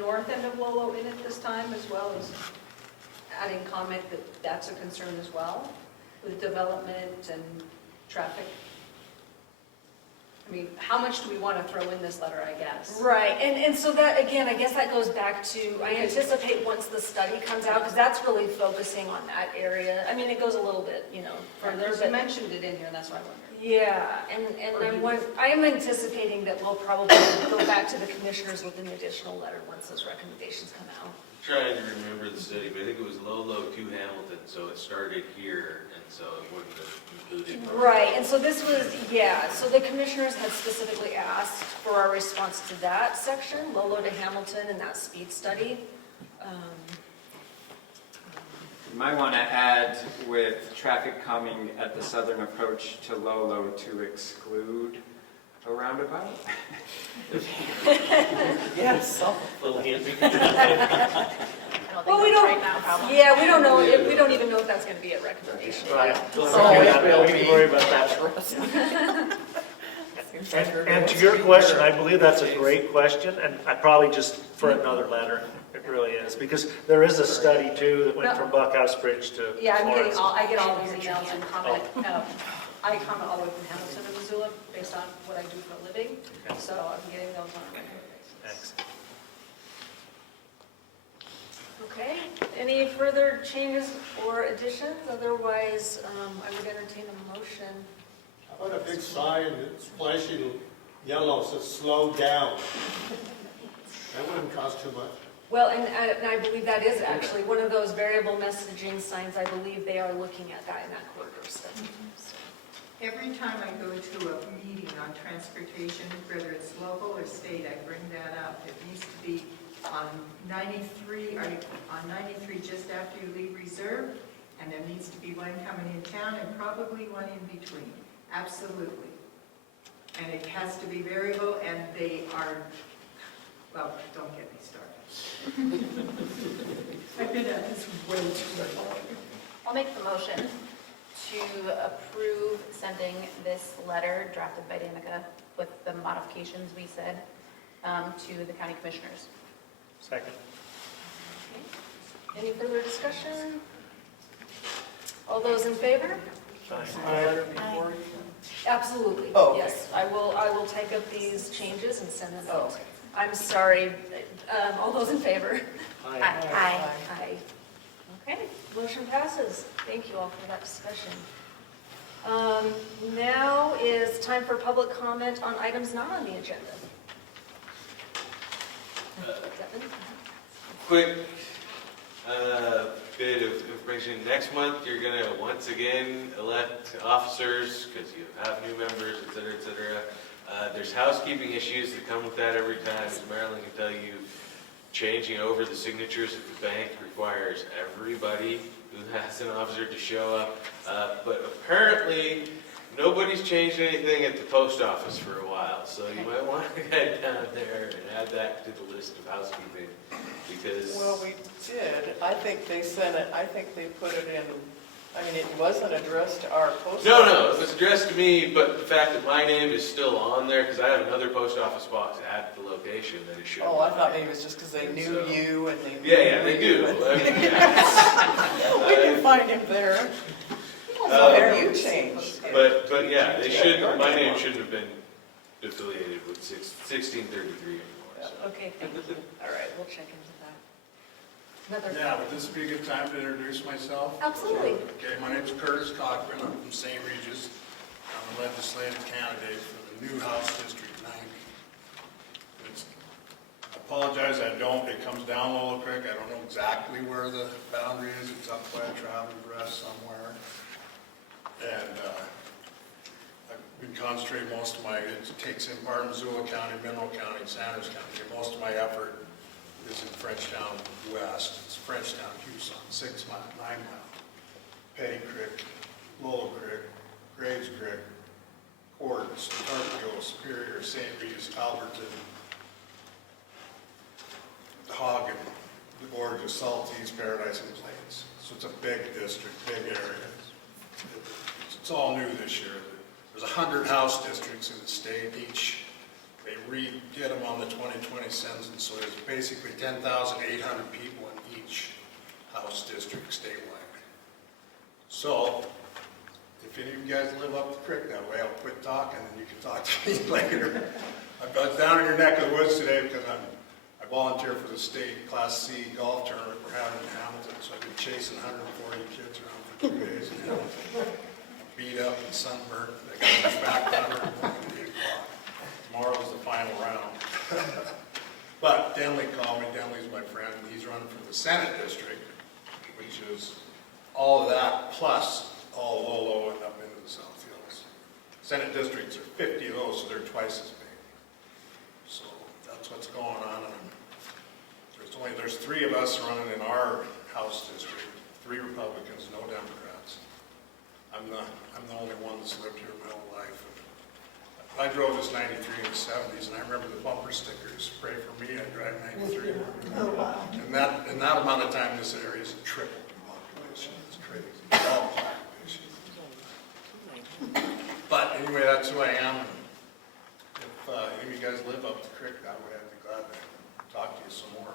north end of Lolo in it this time, as well as adding comment that that's a concern as well, with development and traffic? I mean, how much do we want to throw in this letter, I guess? Right, and so that, again, I guess that goes back to, I anticipate once the study comes out, because that's really focusing on that area. I mean, it goes a little bit, further, You but. mentioned it in here, and that's why I wondered. Yeah, and I am anticipating that we'll probably go back to the commissioners with an additional letter once those recommendations come out. Trying to remember the city, but I think it was Lolo to Hamilton, so it started here, and so it wouldn't have included. Right, and so this was, so the commissioners had specifically asked for our response to that section, Lolo to Hamilton, and that speed study. You might want to add with traffic coming at the southern approach to Lolo to exclude a roundabout. Yes. Little handy. Well, we don't, we don't know, we don't even know if that's going to be a recommendation. Right. We can worry about that for us. And to your question, I believe that's a great question, and I probably just for another letter, it really is, because there is a study too that went from Buckhouse Bridge to Yeah, Florence. I get all these emails and comment. I comment all the way from Hamilton to Missoula based on what I do for a living, so I'm getting those on a regular basis. Thanks. Okay, any further changes or additions? Otherwise, I would entertain a motion. How about a big sign that's flashing yellow says slow down? That wouldn't cost too much. Well, and I believe that is actually one of those variable messaging signs. I believe they are looking at that in that corridor study. Every time I go to a meeting on transportation, whether it's local or state, I bring that up. It needs to be on 93, just after you leave reserve, and there needs to be one coming in town and probably one in between. Absolutely. And it has to be variable, and they are, well, don't get me started. I've been at this way too long. I'll make the motion to approve sending this letter drafted by Danica with the modifications we said to the county commissioners. Second. Any further discussion? All those in favor? Before Absolutely, Oh, okay. yes. I will type up these changes and send them out. I'm sorry, all those in favor? Aye. Aye. Aye. Okay, motion passes. Thank you all for that discussion. Now is time for public comment on items not on the agenda. Devin? Quick bit of information. Next month, you're going to once again elect officers because you have new members, et cetera, et cetera. There's housekeeping issues that come with that every time. As Marilyn can tell you, changing over the signatures at the bank requires everybody who has an officer to show up. But apparently, nobody's changed anything at the post office for a while. So you might want to head down there and add that to the list of housekeeping. Because Well, we did. I think they sent it, I think they put it in I mean, it wasn't addressed to our post office. No, it was addressed to me, but the fact that my name is still on there, because I have another post office box at the location that it should. Oh, I thought maybe it was just because they knew you and they knew Yeah, they do. I mean, yeah. We can find him there. So there you changed. But yeah, they should, my name shouldn't have been affiliated with 1633 anymore. So. Okay, thank you. All right, we'll check into that. Another. Yeah, would this be a good time to introduce myself? Absolutely. Okay, my name's Curtis Cochran, I'm from St. Regis. I'm a legislative candidate for the new House District 90. I apologize, it comes down Lolo Creek, I don't know exactly where the boundary is, it's up by a traveling rest somewhere. And I've been concentrating most of it takes in part in Missoula County, Mineral County, Sanders County. Most of my effort is in Frenchtown West. It's Frenchtown, Houston, 6 mile, 9 mile. Petty Creek, Lolo Creek, Graves Creek, Quartz, Tarpio, Superior, St. Regis, Alberton, Hagen, the Gorgeous, Salties, Paradise, and Plains. So it's a big district, big area. It's all new this year. There's 100 house districts in the state. Each, they re-get them on the 2020 census, so there's basically 10,800 people in each house district statewide. So, if any of you guys live up the creek that way, I'll quit talking and you can talk to me later. I was down in your neck of the woods today because I volunteer for the state Class C golf tournament we're having in Hamilton, so I've been chasing 140 kids around for 2 days in Hamilton. Beat up and sunburned. They got me back down at 8 o'clock. Tomorrow's the final round. But Denley called me. Denley's my friend. He's running for the Senate district, which is all of that plus all Lolo and up into the South Hills. Senate districts are 50 of those, so they're twice as big. So that's what's going on. And there's 3 of us running in our House district, 3 Republicans, no Democrats. I'm the only one that's lived here my whole life. I drove this 93 in the 70s, and I remember the bumper stickers, "Pray for me, I drive 93. Oh, wow. And in that amount of time, this area is tripled in population. It's crazy. All population. But anyway, that's who I am. If any of you guys live up the creek that way, I'd be glad to talk to you some more.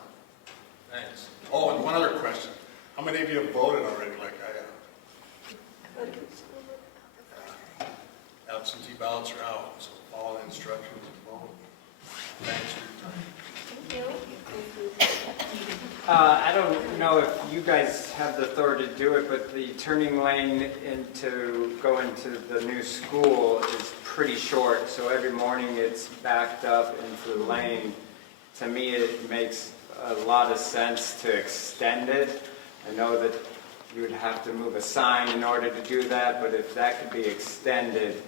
Thanks. Oh, and one other question. How many of you have voted already like I have? Absentee ballots are out, so follow the instructions and vote. Thanks for your time. I don't know if you guys have the authority to do it, but the turning lane go into the new school is pretty short, so every morning it's backed up into the lane. To me, it makes a lot of sense to extend it. I know that you would have to move a sign in order to do that, but if that could be extended,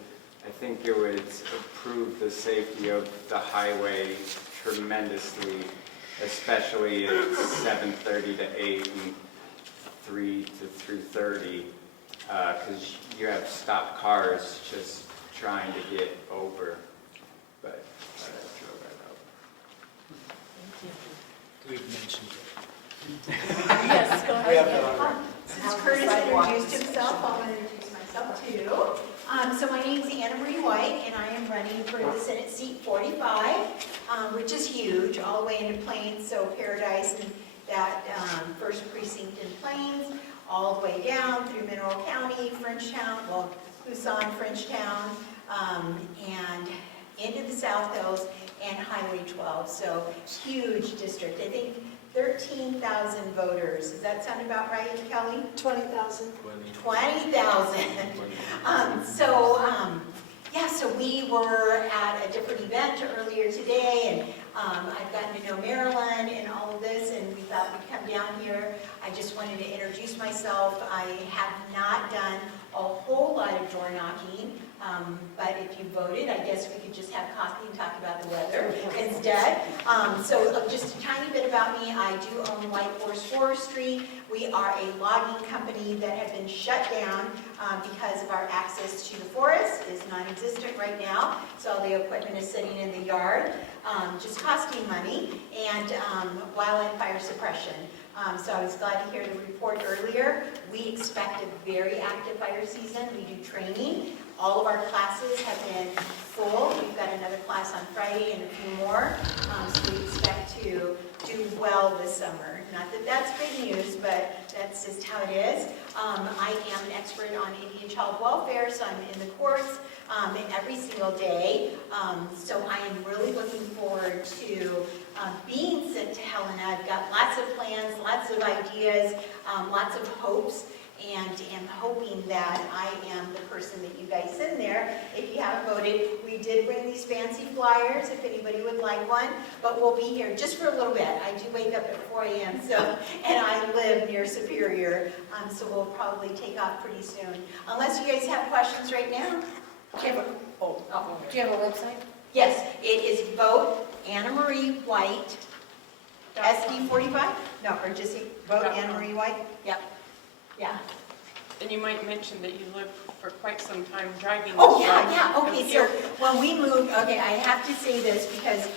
I think it would improve the safety of the highway tremendously, especially at 7:30 to 8 and 3 to 3:30, because you have stopped cars just trying to get over. But I throw that out. We've mentioned it. Yes, go We have ahead. that on record. Since Curtis introduced himself, I'll introduce myself too. So my name's Anna Marie White, and I am running for the Senate seat 45, which is huge, all the way into Plains, so Paradise and that first precinct in Plains, all the way down through Mineral County, Frenchtown, well, Tucson, Frenchtown, and into the South Hills and Highway 12. So huge district. I think 13,000 voters. Does that sound about right, Kelly? 20,000. 20,000. So we were at a different event earlier today, and I've gotten to know Marilyn and all of this, and we thought we'd come down here. I just wanted to introduce myself. I have not done a whole lot of door knocking, but if you voted, I guess we could just have coffee and talk about the weather instead. So just a tiny bit about me. I do own White Horse Forestry. We are a logging company that have been shut down because of our access to the forest is non-existent right now. So all the equipment is sitting in the yard, just costing money, and wildland fire suppression. So I was glad to hear the report earlier. We expect a very active fire season. We do training. All of our classes have been full. We've got another class on Friday and a few more. So we expect to do well this summer. Not that that's big news, but that's just how it is. I am an expert on Indian child welfare, so I'm in the courts every single day. So I am really looking forward to being sent to Helena. I've got lots of plans, lots of ideas, lots of hopes, and am hoping that I am the person that you guys send there. If you haven't voted, we did bring these fancy flyers if anybody would like one, but we'll be here just for a little bit. I do wake up at 4 a.m. And I live near Superior, so we'll probably take off pretty soon. Unless you guys have questions right now. Do you have a website? Yes, it is vote Anna Marie White, SD45? No, or just vote Anna Marie White? Yep. Yeah. And you might mention that you lived for quite some time driving. Oh, yeah, okay, so when we moved, okay, I have to say this because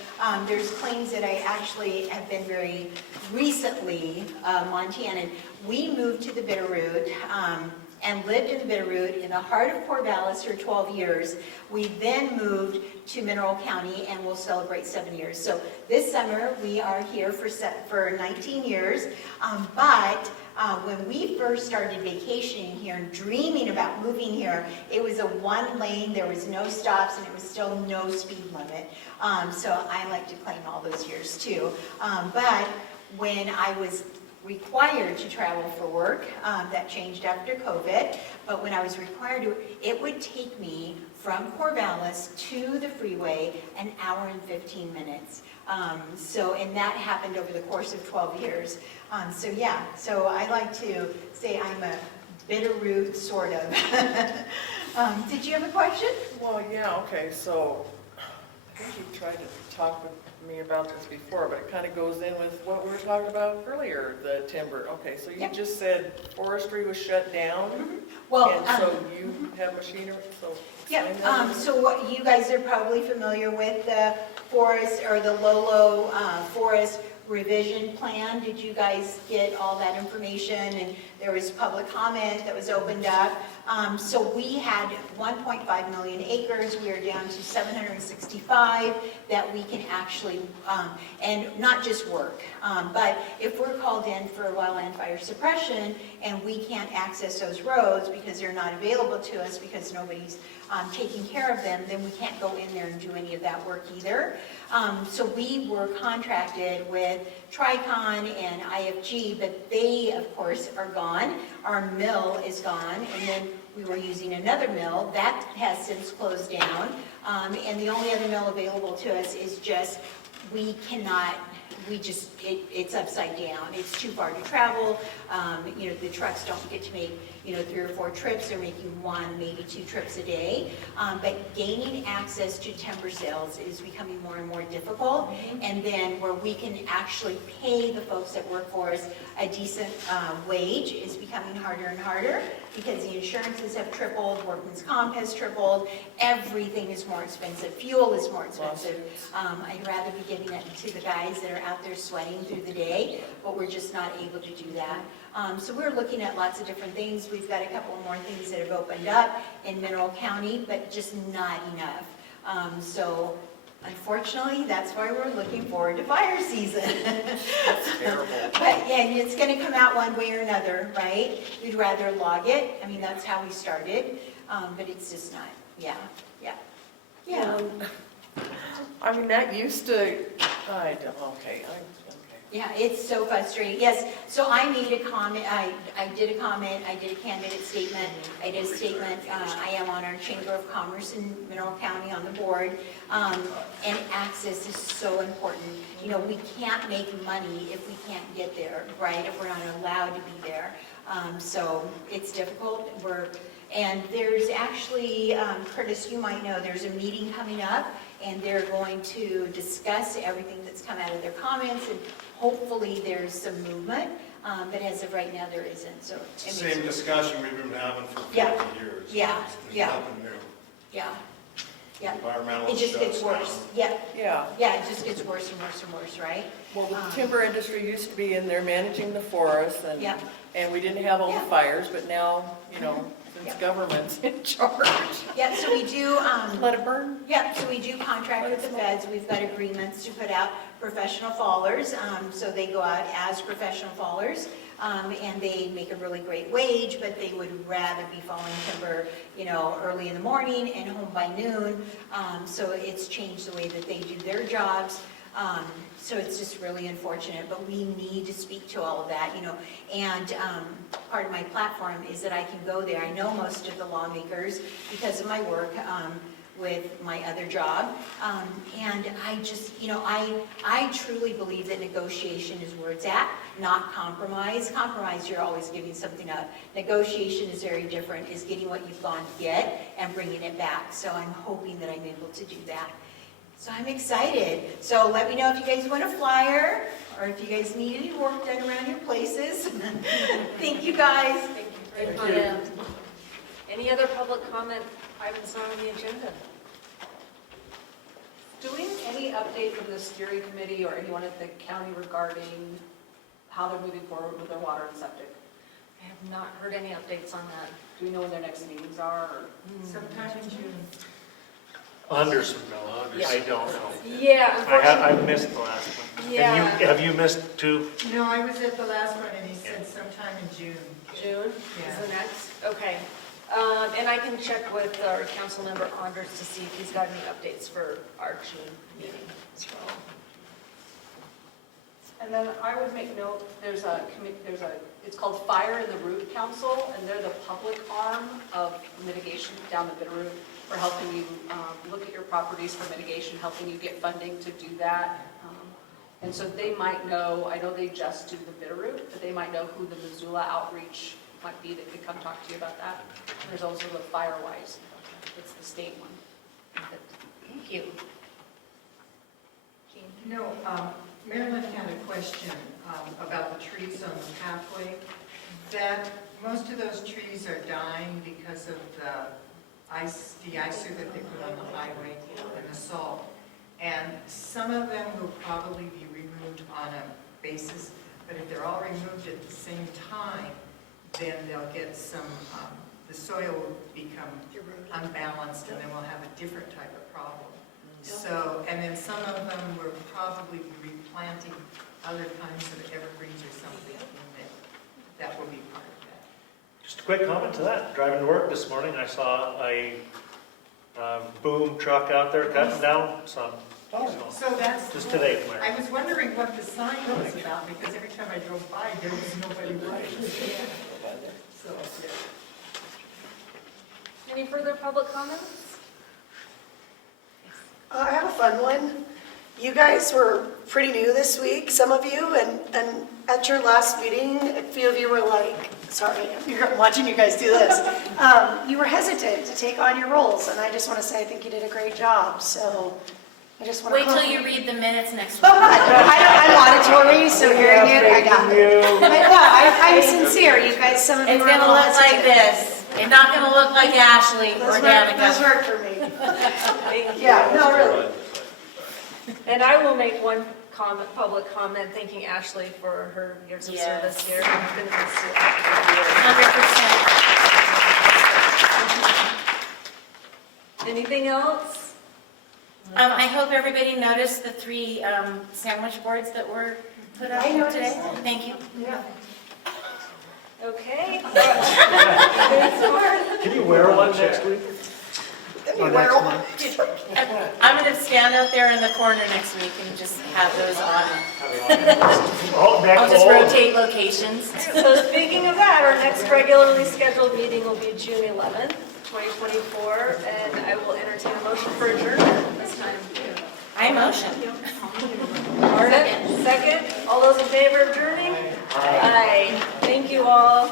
there's claims that I actually have been very recently Montanan. We moved to the Bitterroot and lived in the Bitterroot in the heart of Corvallis for 12 years. We then moved to Mineral County and we'll celebrate 7 years. So this summer we are here for 19 years, but when we first started vacationing here and dreaming about moving here, it was a one lane, there was no stops, and it was still no speed limit. So I like to claim all those years too. But when I was required to travel for work, that changed after COVID, but when I was required to, it would take me from Corvallis to the freeway an hour and 15 minutes. And that happened over the course of 12 years. So yeah, so I like to say I'm a Bitterroot, sort of. Did you have a question? Well, yeah, okay, so I think you tried to talk with me about this before, but it kind of goes in with what we were talking about earlier, the timber. Okay, so you just said forestry was shut down, Well, and so you have machinery, so. Yeah, so what you guys are probably familiar with the forest or the Lolo forest revision plan. Did you guys get all that information? And there was public comment that was opened up. So we had 1.5 million acres. We are down to 765 that we can actually, and not just work, but if we're called in for wildland fire suppression and we can't access those roads because they're not available to us because nobody's taking care of them, then we can't go in there and do any of that work either. So we were contracted with Tricon and IFG, but they, of course, are gone. Our mill is gone, and then we were using another mill. That has since closed down, and the only other mill available to us is just, we cannot, it's upside down. It's too far to travel. The trucks don't get to make, 3 or 4 trips. They're making 1, maybe 2 trips a day. But gaining access to timber sales is becoming more and more difficult. And then where we can actually pay the folks that work for us a decent wage is becoming harder and harder because the insurances have tripled, workman's comp has tripled, everything is more expensive, fuel is more expensive. I'd rather be giving it to the guys that are out there sweating through the day, but we're just not able to do that. So we're looking at lots of different things. We've got a couple more things that have opened up in Mineral County, but just not enough. So unfortunately, that's why we're looking forward to fire season. That's terrible. But yeah, it's going to come out one way or another, right? We'd rather log it. I mean, that's how we started, but it's just not. Yeah. I mean, that used to, okay. Yeah, it's so frustrating. Yes, so I made a comment, I did a comment, I did a candidate statement, I did a statement, I am on our Chamber of Commerce in Mineral County on the board, and access is so important. We can't make money if we can't get there, right, if we're not allowed to be there. So it's difficult. And there's actually, Curtis, you might know, there's a meeting coming up, and they're going to discuss everything that's come out of their comments, and hopefully there's some movement, but as of right now, there isn't. So Same discussion we've been having for 50 years. Yeah. There's nothing new. Yeah. Yeah. Environmental It just gets stuff. worse. Yeah, Yeah. yeah, it just gets worse and worse and worse, right? Well, the timber industry used to be in there managing the forests, and, Yeah. and we didn't have all Yeah. the fires, but now, you know, since Yeah. government's in charge. Yeah, so we do, Let it burn. yeah, so we do contract with the feds. We've got agreements to put out professional fallers. So they go out as professional fallers, and they make a really great wage, but they would rather be falling timber, you know, early in the morning and home by noon. So it's changed the way that they do their jobs. So it's just really unfortunate, but we need to speak to all of that, you know. And part of my platform is that I can go there. I know most of the lawmakers because of my work with my other job. And I just, you know, I truly believe that negotiation is where it's at, not compromise. Compromise, you're always giving something up. Negotiation is very different, is getting what you've gone to get and bringing it back. So I'm hoping that I'm able to do that. So I'm excited. So let me know if you guys want a flyer or if you guys need any work done around your places. Thank you, guys. Thank you. Any other public comment items on the agenda? Doing any update from the steering committee or anyone at the county regarding how they're moving forward with their water and septic? I have not heard any updates on that. Do we know when their next meetings are? Or? Sometime in June. Anderson, no, I don't know. Yeah, I unfortunately. missed the last one. Yeah. Have you missed two? No, I was at the last one and he said sometime in June. June Yeah. is the next? Okay. And I can check with our council member Anders to see if he's got any updates for our June meeting as well. And then I would make note, it's called Fire in the Root Council, and they're the public arm of mitigation down the Bitterroot for helping you look at your properties for mitigation, helping you get funding to do that. And so they might know, I know they just do the Bitterroot, but they might know who the Missoula outreach might be that could come talk to you about that. There's also the Firewise, it's the state one. Thank you. Jean? No, Marilyn had a question about the trees on the pathway. That most of those trees are dying because of the ice, de-icer that they put on the highway and the salt. And some of them will probably be removed on a basis, but if they're all removed at the same time, then they'll get some, the soil will become unbalanced and then we'll have a different type of problem. So, and then some of them will probably be replanting other kinds of evergreens or something in there. That will be part of that. Just a quick comment to that. Driving to work this morning, I saw a boom truck out there cutting down some. So that's. Just today, Claire. I was wondering what the sign was about, because every time I drove by, there was nobody working. So, yeah. Any further public comments? I have a fun one. You guys were pretty new this week, some of you, and at your last meeting, a few of you were like, sorry, I'm watching you guys do this. You were hesitant to take on your roles, and I just want to say I think you did a great job, so I just want to Wait till you read the minutes next week. Oh, I'm auditory, so hearing it, I got it. But yeah, I'm sincere, you guys, some of you It's were a gonna little look like hesitant. this. It's not gonna look like Ashley or Danica. Those work for me. Thank you. Yeah, no, really. And I will make one comment, public comment, thanking Ashley for her years of service here. I'm gonna miss you. 100%. Anything else? I hope everybody noticed the 3 sandwich boards that were put up today. Thank you. Yeah. Okay. Can you wear one next week? Or next month? I'm gonna stand out there in the corner next week and just have those on. I'll just rotate locations. So speaking of that, our next regularly scheduled meeting will be June 11th, 2024, and I will entertain a motion for adjournment this time. I motion. Second? All those in favor of adjourning? Aye. Thank you all.